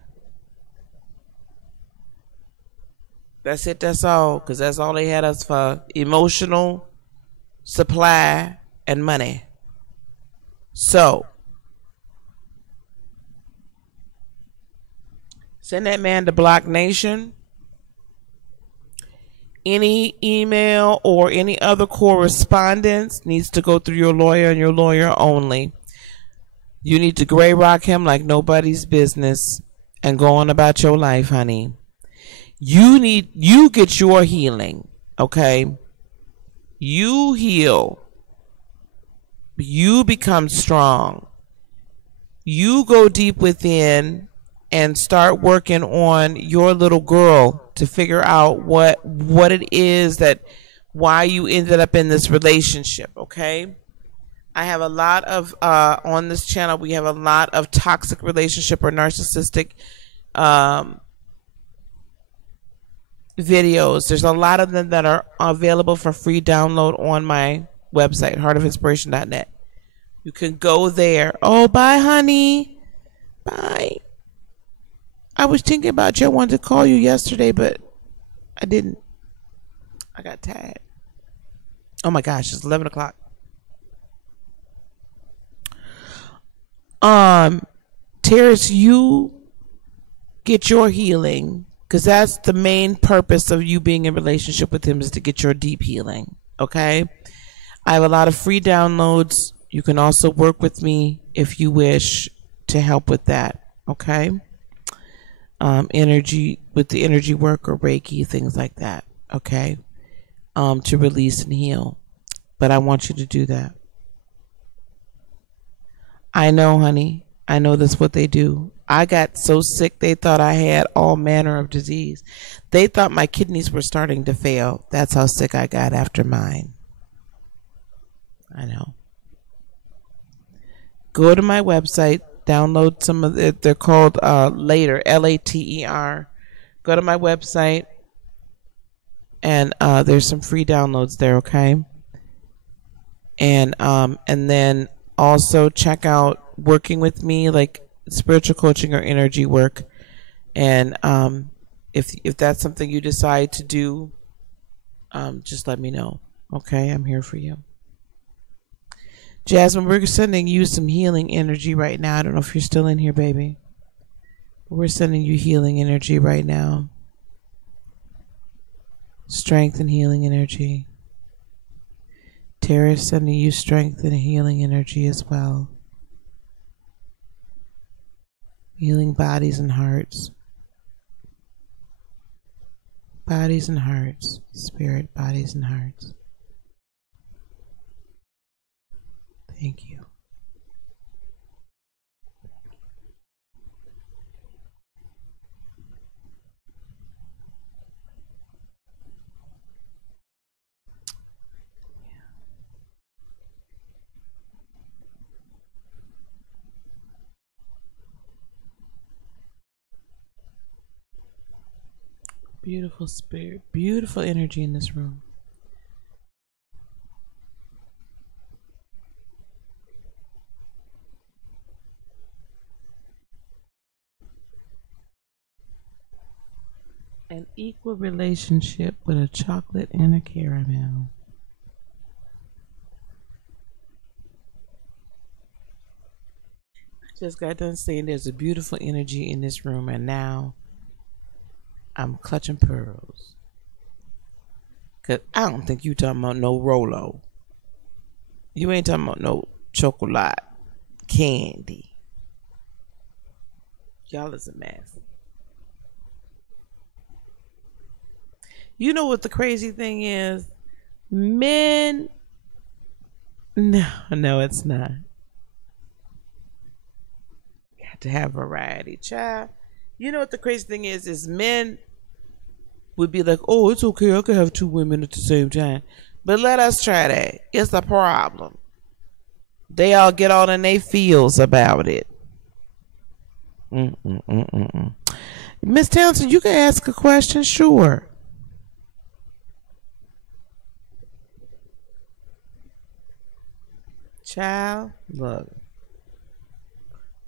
That's it, that's all, because that's all they had us for. Emotional supply, and money. So send that man to Block Nation. Any email or any other correspondence needs to go through your lawyer and your lawyer only. You need to gray rock him like nobody's business and go on about your life, honey. You get your healing, okay? You heal. You become strong. You go deep within and start working on your little girl to figure out what it is why you ended up in this relationship, okay? I have a lot of on this channel we have a lot of toxic relationship or narcissistic videos. There's a lot of them that are available for free download on my website, heartofinspiration.net. You can go there. Oh, bye, honey. Bye. I was thinking about you. I wanted to call you yesterday, but I didn't. I got tired. Oh my gosh, it's 11 o'clock. Terrace, you get your healing, because that's the main purpose of you being in a relationship with him, is to get your deep healing. Okay? I have a lot of free downloads. You can also work with me if you wish to help with that. Okay? Energy, with the energy work or Reiki, things like that. Okay? To release and heal. But I want you to do that. I know, honey. I know that's what they do. I got so sick they thought I had all manner of disease. They thought my kidneys were starting to fail. That's how sick I got after mine. I know. Go to my website, download some of it. They're called Later, Later. Go to my website, and there's some free downloads there, okay? And then also check out working with me, like spiritual coaching or energy work. And if that's something you decide to do, just let me know. Okay, I'm here for you. Jasmine, we're sending you some healing energy right now. I don't know if you're still in here, baby. We're sending you healing energy right now. Strength and healing energy. Tara's sending you strength and healing energy as well. Healing bodies and hearts. Bodies and hearts. Spirit, bodies and hearts. Thank you. Beautiful spirit, beautiful energy in this room. An equal relationship with a chocolate and a caramel. I just got done saying there's a beautiful energy in this room, and now I'm clutching pearls. Cause I don't think you talking about no Rolo. You ain't talking about no chocolate candy. Y'all is a mess. You know what the crazy thing is? Men. No, it's not. Got to have variety, child. You know what the crazy thing is men would be like, oh, it's okay, I could have two women at the same time. But let us try that. It's a problem. They all get all in their feels about it. Miss Townsend, you can ask a question, sure. Child, look.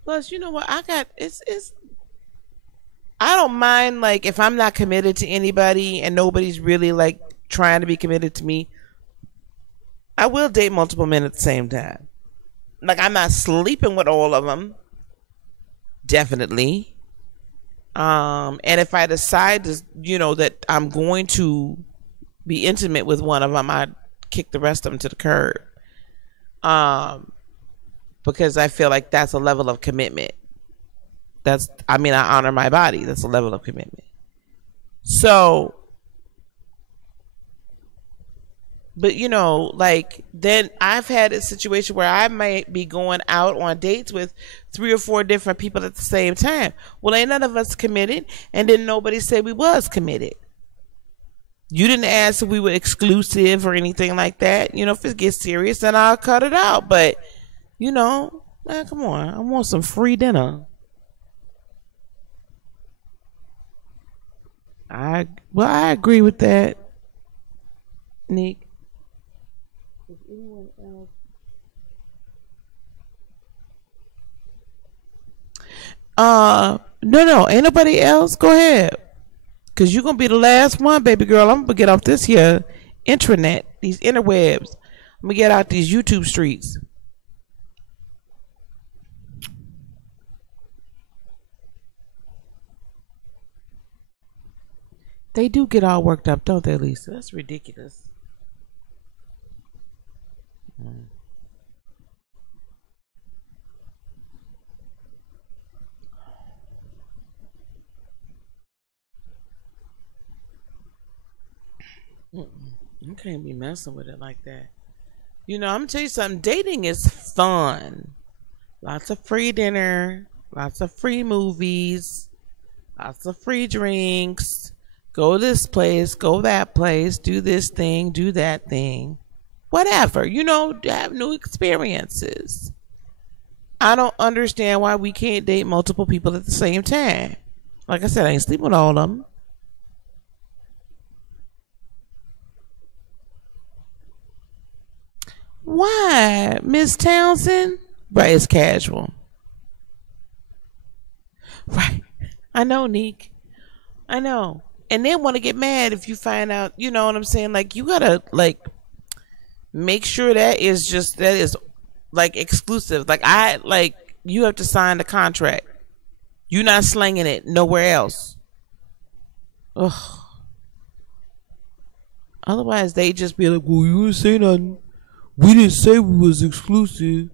Plus, you know what? I don't mind, like, if I'm not committed to anybody and nobody's really like trying to be committed to me. I will date multiple men at the same time. Like, I'm not sleeping with all of them. Definitely. And if I decide to, that I'm going to be intimate with one of them, I kick the rest of them to the curb. Because I feel like that's a level of commitment. I honor my body. That's a level of commitment. So, but then I've had a situation where I might be going out on dates with 3 or 4 different people at the same time. Well, ain't none of us committed, and then nobody said we was committed. You didn't ask if we were exclusive or anything like that. If it gets serious, then I'll cut it out. But, man, come on. I want some free dinner. I agree with that, Nick. Is anyone else? No, ain't nobody else. Go ahead, cause you're gonna be the last one, baby girl. I'm gonna get off this here intranet, these interwebs. I'm gonna get out these YouTube streets. They do get all worked up, don't they, Lisa? That's ridiculous. You can't be messing with it like that. I'm gonna tell you something. Dating is fun. Lots of free dinner, lots of free movies, lots of free drinks. Go this place, go that place, do this thing, do that thing. Whatever, have new experiences. I don't understand why we can't date multiple people at the same time. Like I said, I ain't sleeping with all of them. Why, Miss Townsend? Right, it's casual. Right. I know, Neek. I know. And then want to get mad if you find out, you know what I'm saying? Like, you gotta, make sure that is exclusive. You have to sign the contract. You're not slinging it nowhere else. Ugh. Otherwise, they just be like, well, you didn't say nothing. We didn't say we was exclusive.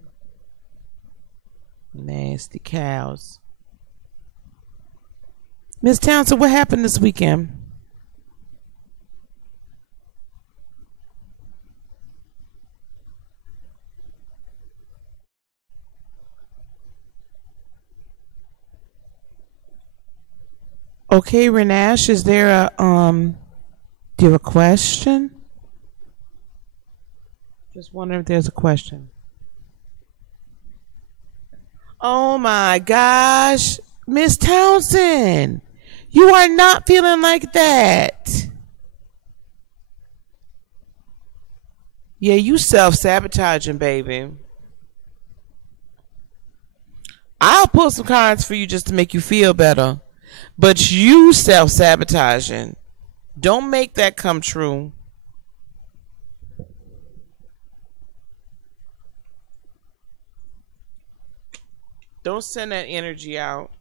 Nasty cows. Miss Townsend, what happened this weekend? Okay, Renash, is there do you have a question? Just wondering if there's a question. Oh my gosh, Miss Townsend, you are not feeling like that. Yeah, you self-sabotaging, baby. I'll pull some cards for you just to make you feel better. But you self-sabotaging. Don't make that come true. Don't send that energy out.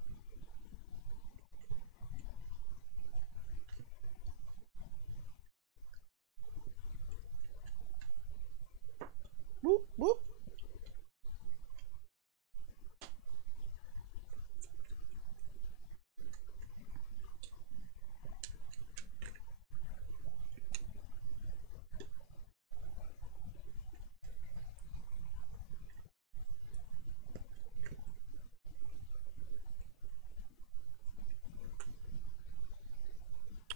Whoop, whoop.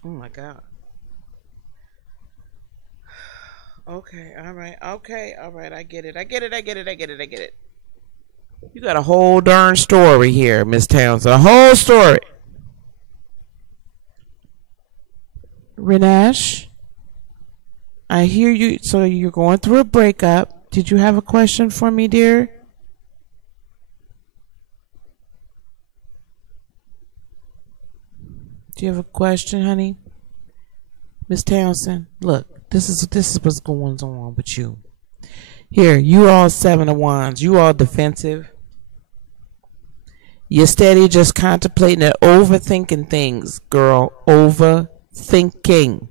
Oh my God. Okay, all right, okay, all right. I get it. I get it. I get it. I get it. I get it. You got a whole darn story here, Miss Townsend. A whole story. Renash, I hear you. So you're going through a breakup. Did you have a question for me, dear? Do you have a question, honey? Miss Townsend, look, this is what's going on with you. Here, you all Seven of Wands. You all defensive. You're steady just contemplating and overthinking things, girl. Overthinking.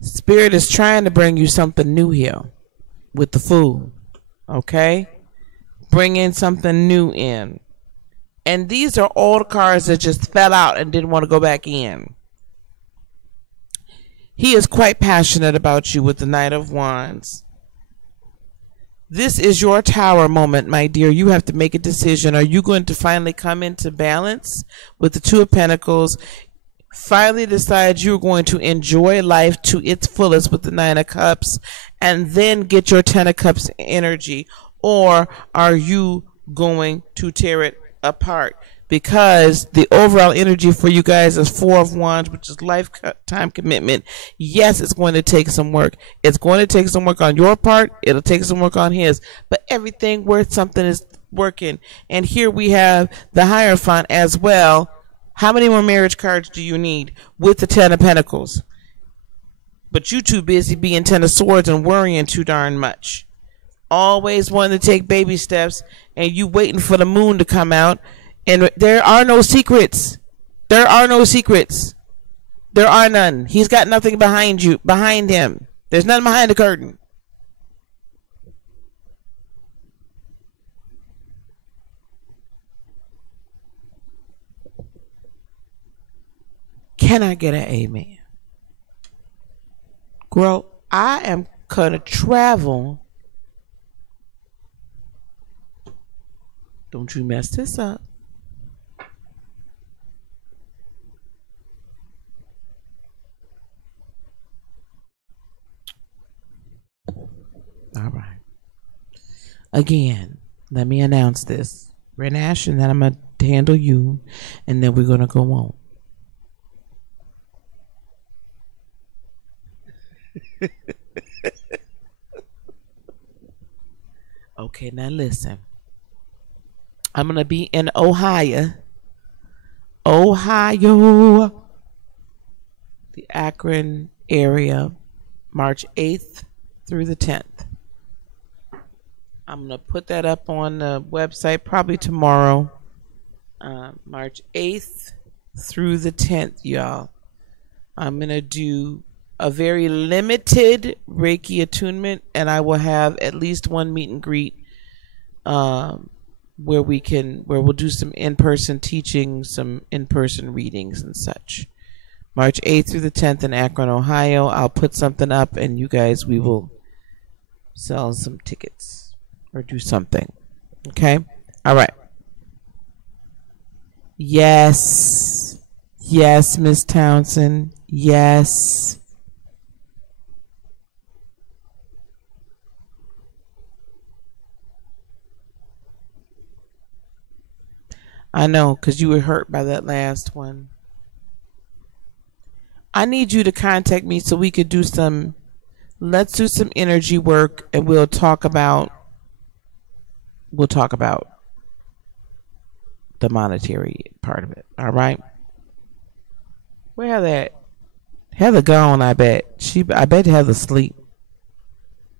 Spirit is trying to bring you something new here with the Fool. Okay? Bring in something new in. And these are all the cards that just fell out and didn't want to go back in. He is quite passionate about you with the Knight of Wands. This is your tower moment, my dear. You have to make a decision. Are you going to finally come into balance with the Two of Pentacles? Finally decide you're going to enjoy life to its fullest with the Nine of Cups and then get your Ten of Cups energy? Or are you going to tear it apart? Because the overall energy for you guys is Four of Wands, which is lifetime commitment. Yes, it's going to take some work. It's going to take some work on your part. It'll take some work on his. But everything worth something is working. And here we have the Hierophant as well. How many more marriage cards do you need with the Ten of Pentacles? But you too busy being Ten of Swords and worrying too darn much. Always wanting to take baby steps and you waiting for the moon to come out. And there are no secrets. There are no secrets. There are none. He's got nothing behind him. There's nothing behind the curtain. Can I get an amen? Girl, I am gonna travel. Don't you mess this up. All right. Again, let me announce this. Renash, and then I'm going to handle you, and then we're going to go on. Okay, now listen. I'm going to be in Ohio. The Akron area, March 8th through the 10th. I'm going to put that up on the website probably tomorrow. March 8th through the 10th, y'all. I'm going to do a very limited Reiki attunement, and I will have at least one meet and greet where we'll do some in-person teaching, some in-person readings and such. March 8th through the 10th in Akron, Ohio. I'll put something up, and you guys, we will sell some tickets or do something. Okay? All right. Yes. Yes, Miss Townsend. Yes. I know, because you were hurt by that last one. I need you to contact me so we could do some, let's do some energy work, and we'll talk about the monetary part of it. All right? Where Heather at? Heather gone, I bet. I bet Heather sleep.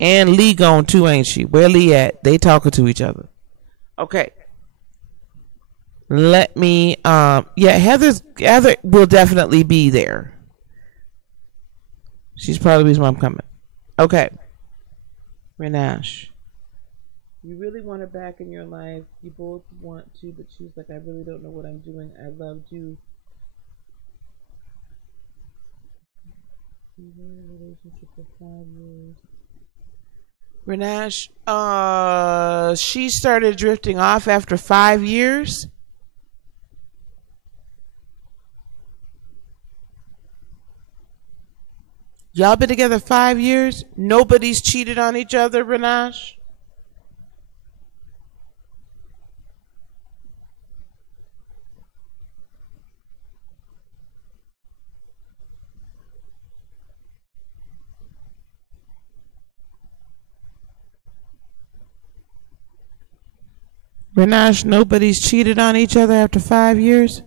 And Lee gone too, ain't she? Where Lee at? They talking to each other. Okay. Let me yeah, Heather will definitely be there. She's probably the reason why I'm coming. Okay. Renash. You really want her back in your life. You both want to, but she's like, I really don't know what I'm doing. I loved you. You were in a relationship for 5 years. Renash, she started drifting off after 5 years. Y'all been together 5 years? Nobody's cheated on each other, Renash? Renash, nobody's cheated on each other after 5 years?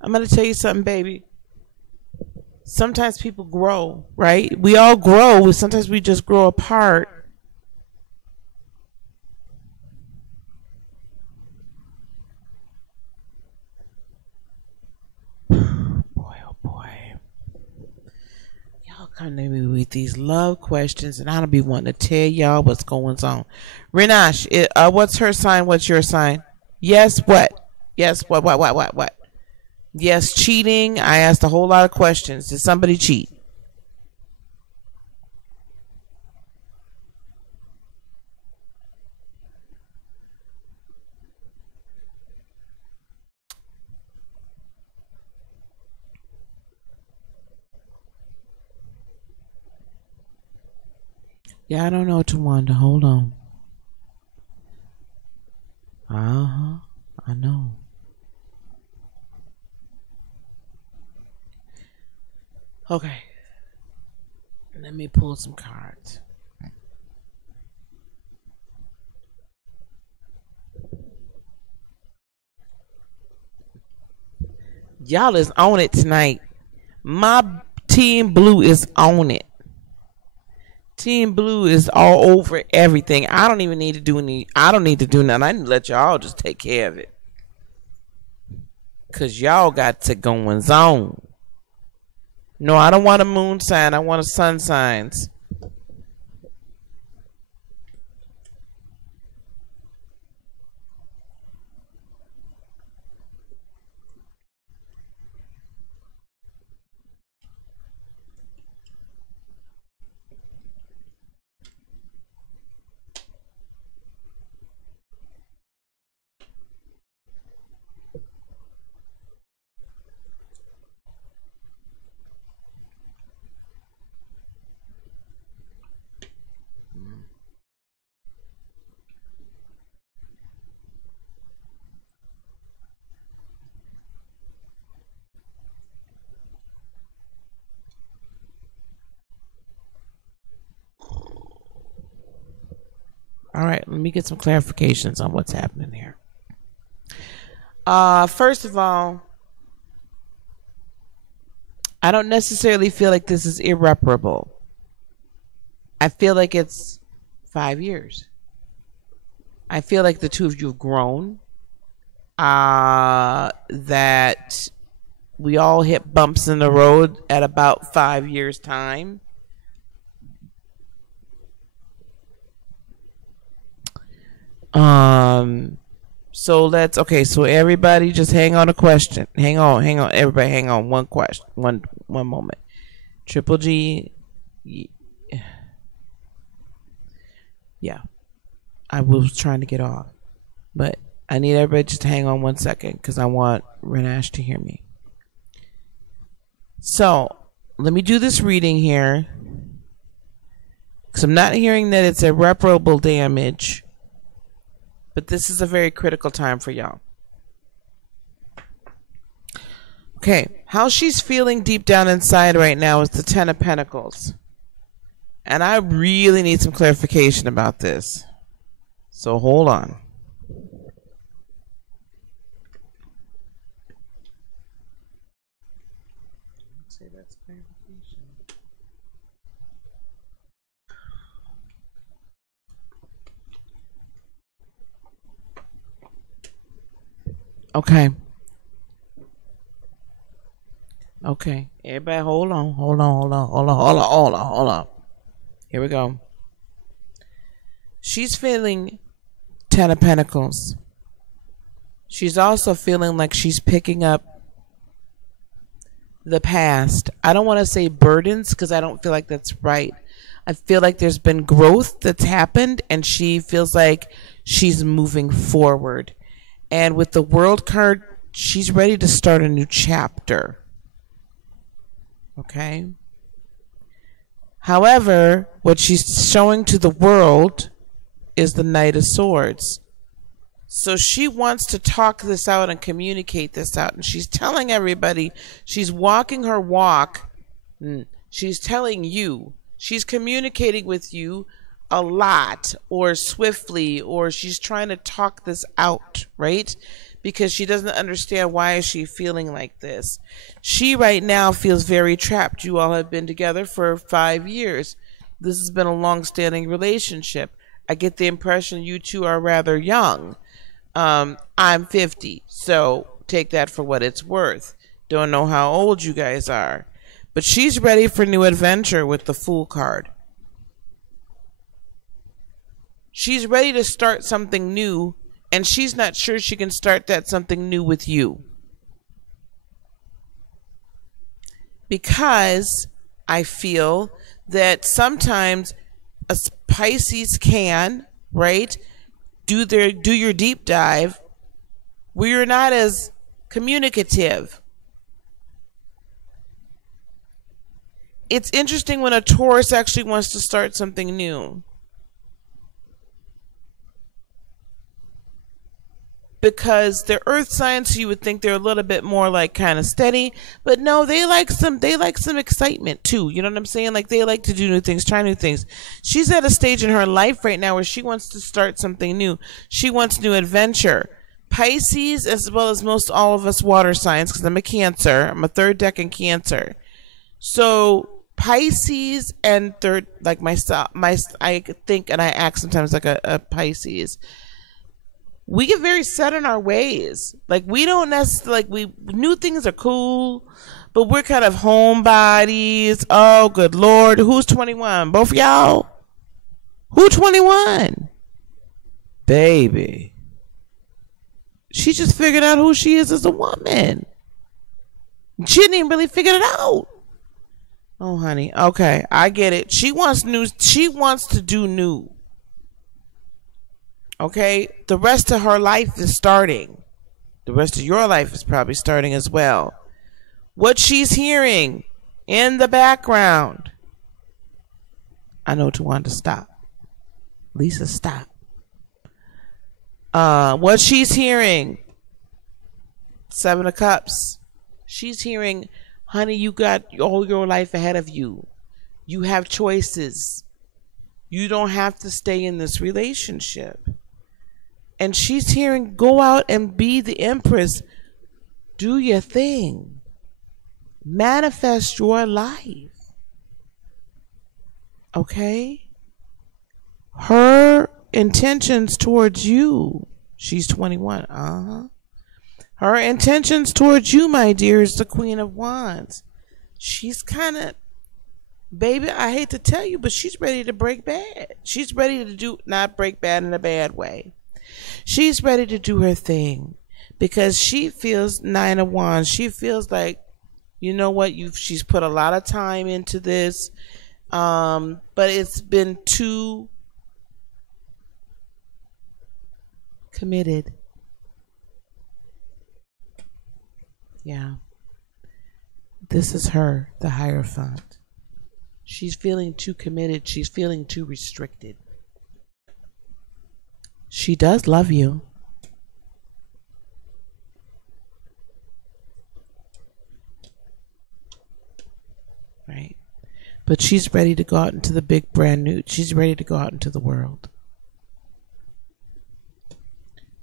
I'm going to tell you something, baby. Sometimes people grow, right? We all grow. Sometimes we just grow apart. Boy, oh boy. Y'all come to me with these love questions, and I don't be wanting to tell y'all what's going on. Renash, what's her sign? What's your sign? Yes, what? Yes, what? Yes, cheating. I asked a whole lot of questions. Did somebody cheat? Yeah, I don't know, Tawanda. Hold on. I know. Okay. Let me pull some cards. Y'all is on it tonight. My team blue is on it. Team blue is all over everything. I don't even need to do any. I don't need to do nothing. I need to let y'all just take care of it. Cause y'all got to going on. No, I don't want a moon sign. I want a sun signs. All right, let me get some clarifications on what's happening here. First of all, I don't necessarily feel like this is irreparable. I feel like it's 5 years. I feel like the two of you have grown. That we all hit bumps in the road at about 5 years' time. So let's so everybody just hang on a question. Hang on, everybody hang on one question. One moment. Triple G, yeah. I was trying to get off. But I need everybody just to hang on 1 second because I want Renash to hear me. So let me do this reading here. Because I'm not hearing that it's irreparable damage. But this is a very critical time for y'all. Okay, how she's feeling deep down inside right now is the Ten of Pentacles. And I really need some clarification about this. So hold on. Okay. Okay. Everybody hold on. Here we go. She's feeling Ten of Pentacles. She's also feeling like she's picking up the past. I don't want to say burdens because I don't feel like that's right. I feel like there's been growth that's happened and she feels like she's moving forward. And with the World card, she's ready to start a new chapter. Okay? However, what she's showing to the world is the Knight of Swords. So she wants to talk this out and communicate this out. And she's telling everybody, she's walking her walk. She's telling you, she's communicating with you a lot or swiftly, or she's trying to talk this out, right? because she doesn't understand why is she feeling like this. She right now feels very trapped. You all have been together for 5 years. This has been a long-standing relationship. I get the impression you two are rather young. I'm 50, so take that for what it's worth. Don't know how old you guys are. But she's ready for new adventure with the Fool card. She's ready to start something new, and she's not sure she can start that something new with you. Because I feel that sometimes a Pisces can, right, do your deep dive where you're not as communicative. It's interesting when a Taurus actually wants to start something new. Because they're earth signs, so you would think they're a little bit more like kind of steady, but no, they like some excitement too. You know what I'm saying? Like they like to do new things, try new things. She's at a stage in her life right now where she wants to start something new. She wants new adventure. Pisces, as well as most all of us water signs, because I'm a Cancer. I'm a third decan Cancer. So Pisces and third, like myself, I think, and I act sometimes like a Pisces. We get very set in our ways. Like we don't necessarily, like new things are cool, but we're kind of homebodies. Oh, good Lord. Who's 21? Both of y'all? Who 21? Baby. She just figured out who she is as a woman. She didn't even really figure it out. Oh, honey. Okay, I get it. She wants new. She wants to do new. Okay, the rest of her life is starting. The rest of your life is probably starting as well. What she's hearing in the background. I know Tawanda, stop. Lisa, stop. What she's hearing. 7 of Cups. She's hearing, honey, you got all your life ahead of you. You have choices. You don't have to stay in this relationship. And she's hearing, go out and be the Empress. Do your thing. Manifest your life. Okay? Her intentions towards you. She's 21. Her intentions towards you, my dear, is the Queen of Wands. She's kind of, baby, I hate to tell you, but she's ready to break bad. She's ready to do, not break bad in a bad way. She's ready to do her thing because she feels 9 of Wands. She feels like, you know what, she's put a lot of time into this, but it's been too committed. Yeah. This is her, the Hierophant. She's feeling too committed. She's feeling too restricted. She does love you. Right? But she's ready to go out into the big brand new. She's ready to go out into the world.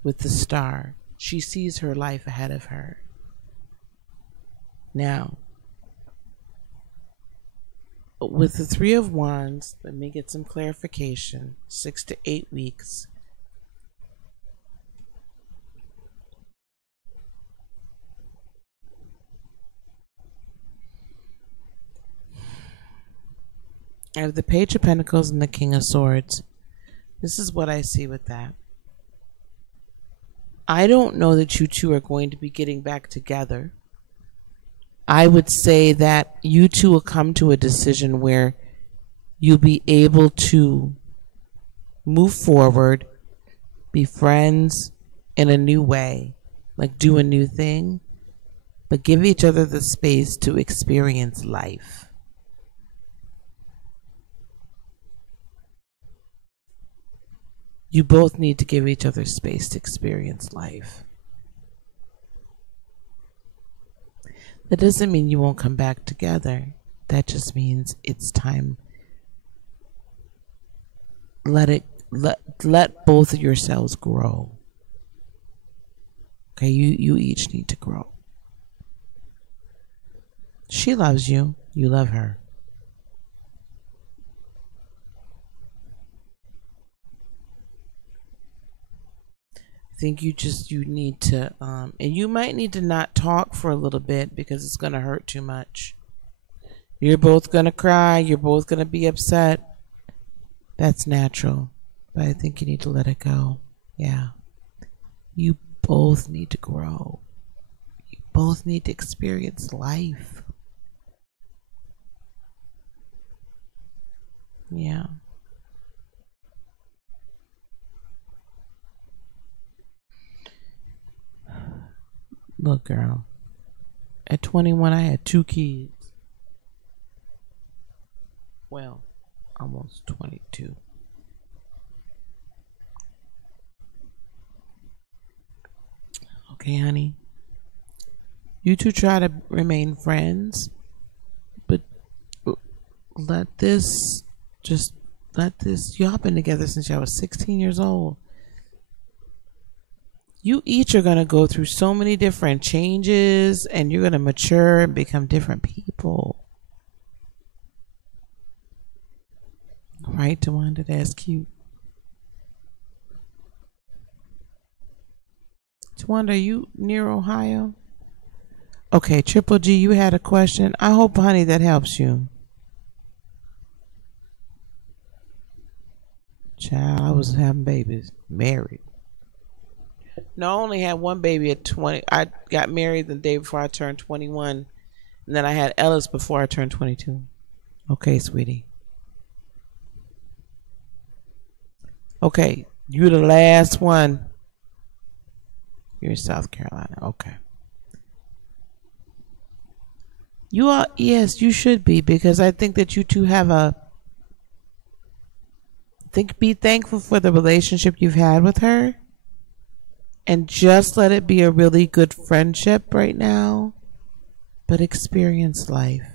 With the Star. She sees her life ahead of her. Now, with the 3 of Wands, let me get some clarification. 6 to 8 weeks. I have the Page of Pentacles and the King of Swords. This is what I see with that. I don't know that you two are going to be getting back together. I would say that you two will come to a decision where you'll be able to move forward, be friends in a new way, like do a new thing, but give each other the space to experience life. You both need to give each other space to experience life. That doesn't mean you won't come back together. That just means it's time. Let both of yourselves grow. Okay, you each need to grow. She loves you. You love her. I think you need to and you might need to not talk for a little bit because it's gonna hurt too much. You're both gonna cry, you're both gonna be upset. That's natural. But I think you need to let it go. Yeah. You both need to grow. You both need to experience life. Yeah. Look, girl. At 21, I had 2 kids. Well, almost 22. Okay, honey. You two try to remain friends, but let this y'all been together since y'all was 16 years old. You each are going to go through so many different changes and you're going to mature and become different people. Right, Tawanda? That's cute. Tawanda, are you near Ohio? Okay, Triple G, you had a question. I hope, honey, that helps you. Child, I was having babies. Married. No, I only had one baby at 20. I got married the day before I turned 21. And then I had Ellis before I turned 22. Okay, sweetie. Okay, you're the last one. You're in South Carolina. Okay. You are, yes, you should be, because I think that you two have be thankful for the relationship you've had with her. And just let it be a really good friendship right now. But experience life.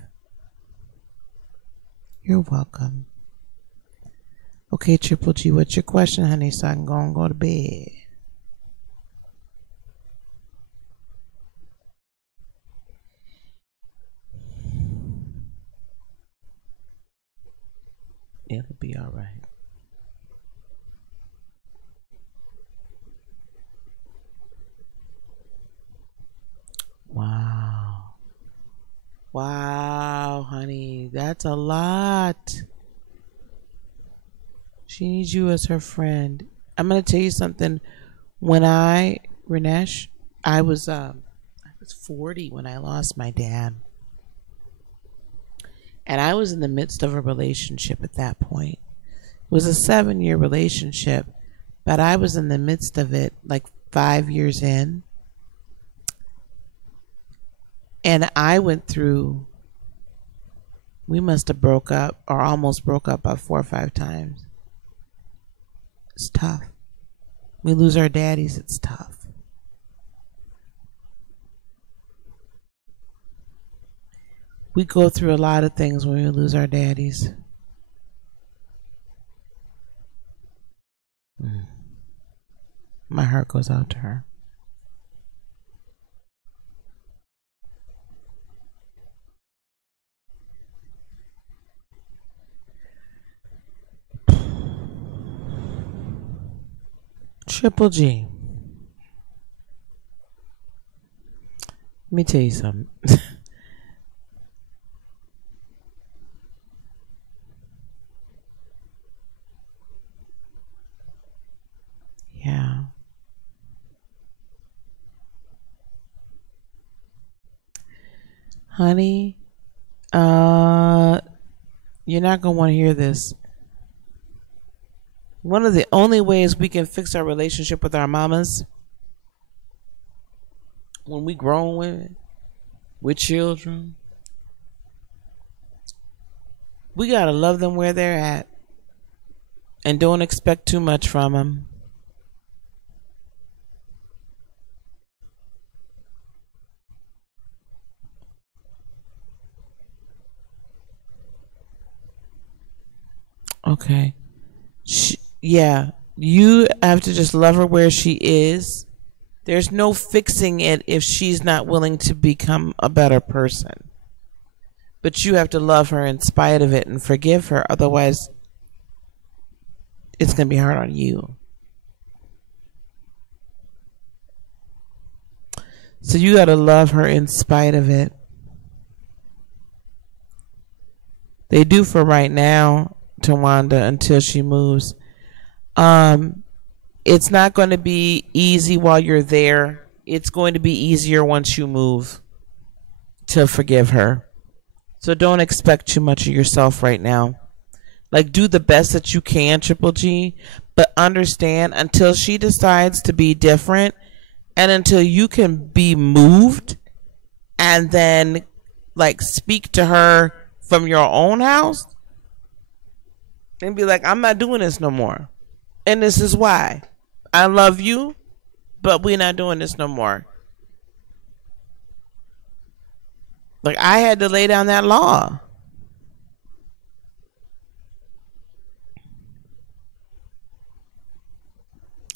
You're welcome. Okay, Triple G, what's your question, honey? So I can go to bed. It'll be all right. Wow. Wow, honey. That's a lot. She needs you as her friend. I'm going to tell you something. When Ranesh, I was 40 when I lost my dad. And I was in the midst of a relationship at that point. It was a 7-year relationship, but I was in the midst of it like 5 years in. And I went through, we must have broke up or almost broke up about 4 or 5 times. It's tough. We lose our daddies, it's tough. We go through a lot of things when we lose our daddies. My heart goes out to her. Triple G. Let me tell you something. Yeah. Honey, you're not going to want to hear this. One of the only ways we can fix our relationship with our mamas, when we grown women with children, we got to love them where they're at and don't expect too much from them. Okay. Yeah, you have to just love her where she is There's no fixing it if she's not willing to become a better person. But you have to love her in spite of it and forgive her. Otherwise, it's going to be hard on you. So you got to love her in spite of it. They do for right now, Tawanda, until she moves. It's not going to be easy while you're there. It's going to be easier once you move to forgive her. So don't expect too much of yourself right now. Like, do the best that you can, Triple G, but understand until she decides to be different and until you can be moved and then, like, speak to her from your own house and be like, I'm not doing this no more. And this is why. I love you, but we're not doing this no more. Like, I had to lay down that law.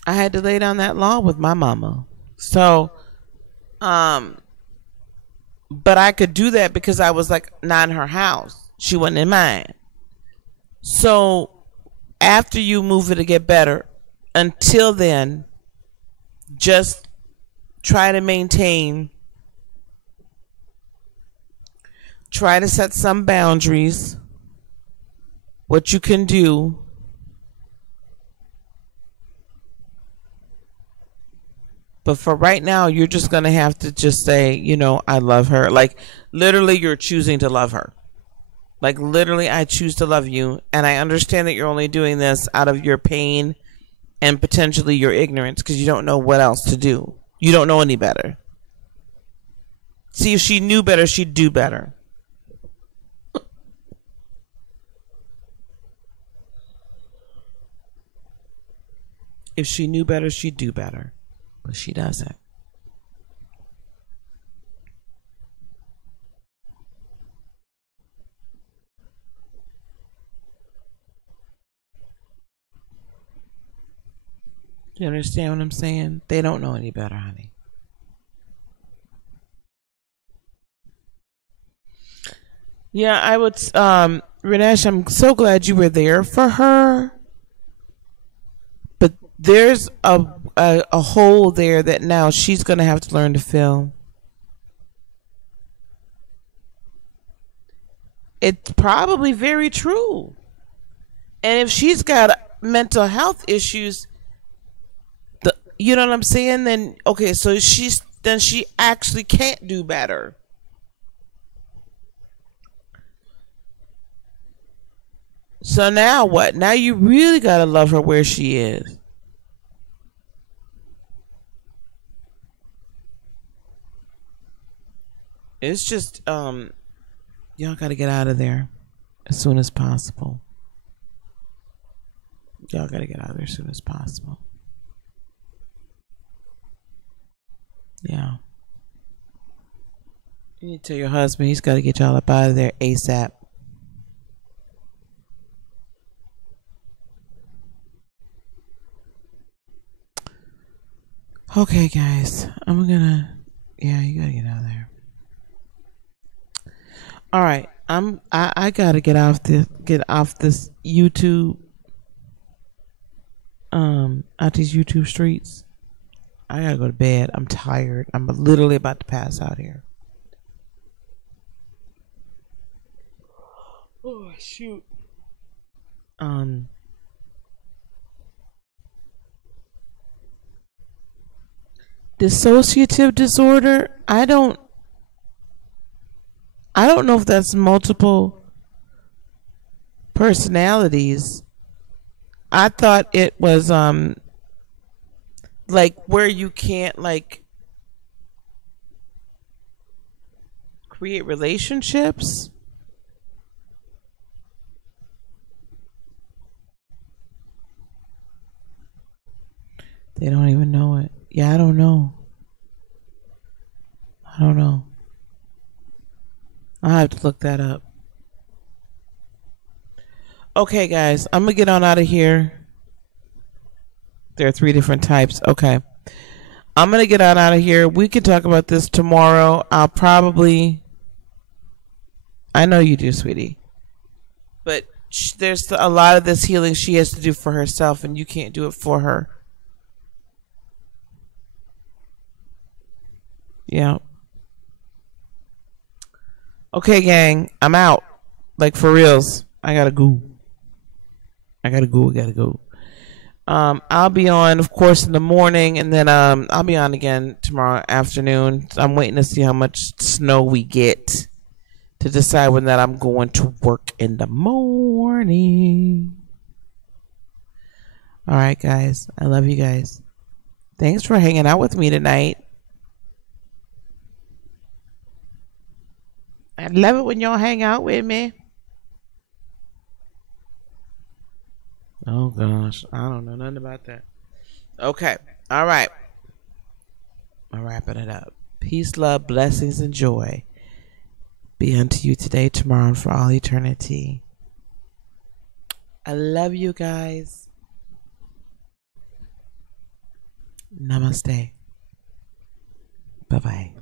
I had to lay down that law with my mama. So, but I could do that because I was like not in her house. She wasn't in mine. So, after you move it to get better, until then, just try to maintain. Try to set some boundaries. What you can do. But for right now, you're just going to have to just say, you know, I love her. Like, literally, you're choosing to love her. Like, literally, I choose to love you. And I understand that you're only doing this out of your pain and potentially your ignorance because you don't know what else to do. You don't know any better. See, if she knew better, she'd do better. If she knew better, she'd do better. But she doesn't. You understand what I'm saying? They don't know any better, honey. Yeah, I would, Ranesh, I'm so glad you were there for her. But there's a hole there that now she's going to have to learn to fill. It's probably very true. And if she's got mental health issues, you know what I'm saying? Then, okay, so she actually can't do better. So now what? Now you really got to love her where she is. It's just, y'all got to get out of there as soon as possible. Y'all got to get out of there as soon as possible. Yeah. You need to tell your husband he's got to get y'all up out of there ASAP. Okay, guys. Yeah, you gotta get out of there. All right. I gotta get off this YouTube, out these YouTube streets. I gotta go to bed. I'm tired. I'm literally about to pass out here. Oh shoot. Dissociative disorder. I don't know if that's multiple personalities. I thought it was like where you can't like create relationships. They don't even know it. Yeah, I don't know. I don't know. I'll have to look that up. Okay, guys, I'm gonna get on out of here. There are 3 different types. Okay. I'm going to get out of here. We can talk about this tomorrow. I know you do, sweetie. But there's a lot of this healing she has to do for herself, and you can't do it for her. Yeah. Okay, gang. I'm out. Like, for reals. I gotta go. I'll be on, of course, in the morning, and then I'll be on again tomorrow afternoon. I'm waiting to see how much snow we get to decide when that I'm going to work in the morning. All right, guys. I love you guys. Thanks for hanging out with me tonight. I love it when y'all hang out with me. Oh, gosh. I don't know nothing about that. Okay. All right. I'm wrapping it up. Peace, love, blessings, and joy be unto you today, tomorrow, and for all eternity. I love you guys. Namaste. Bye-bye.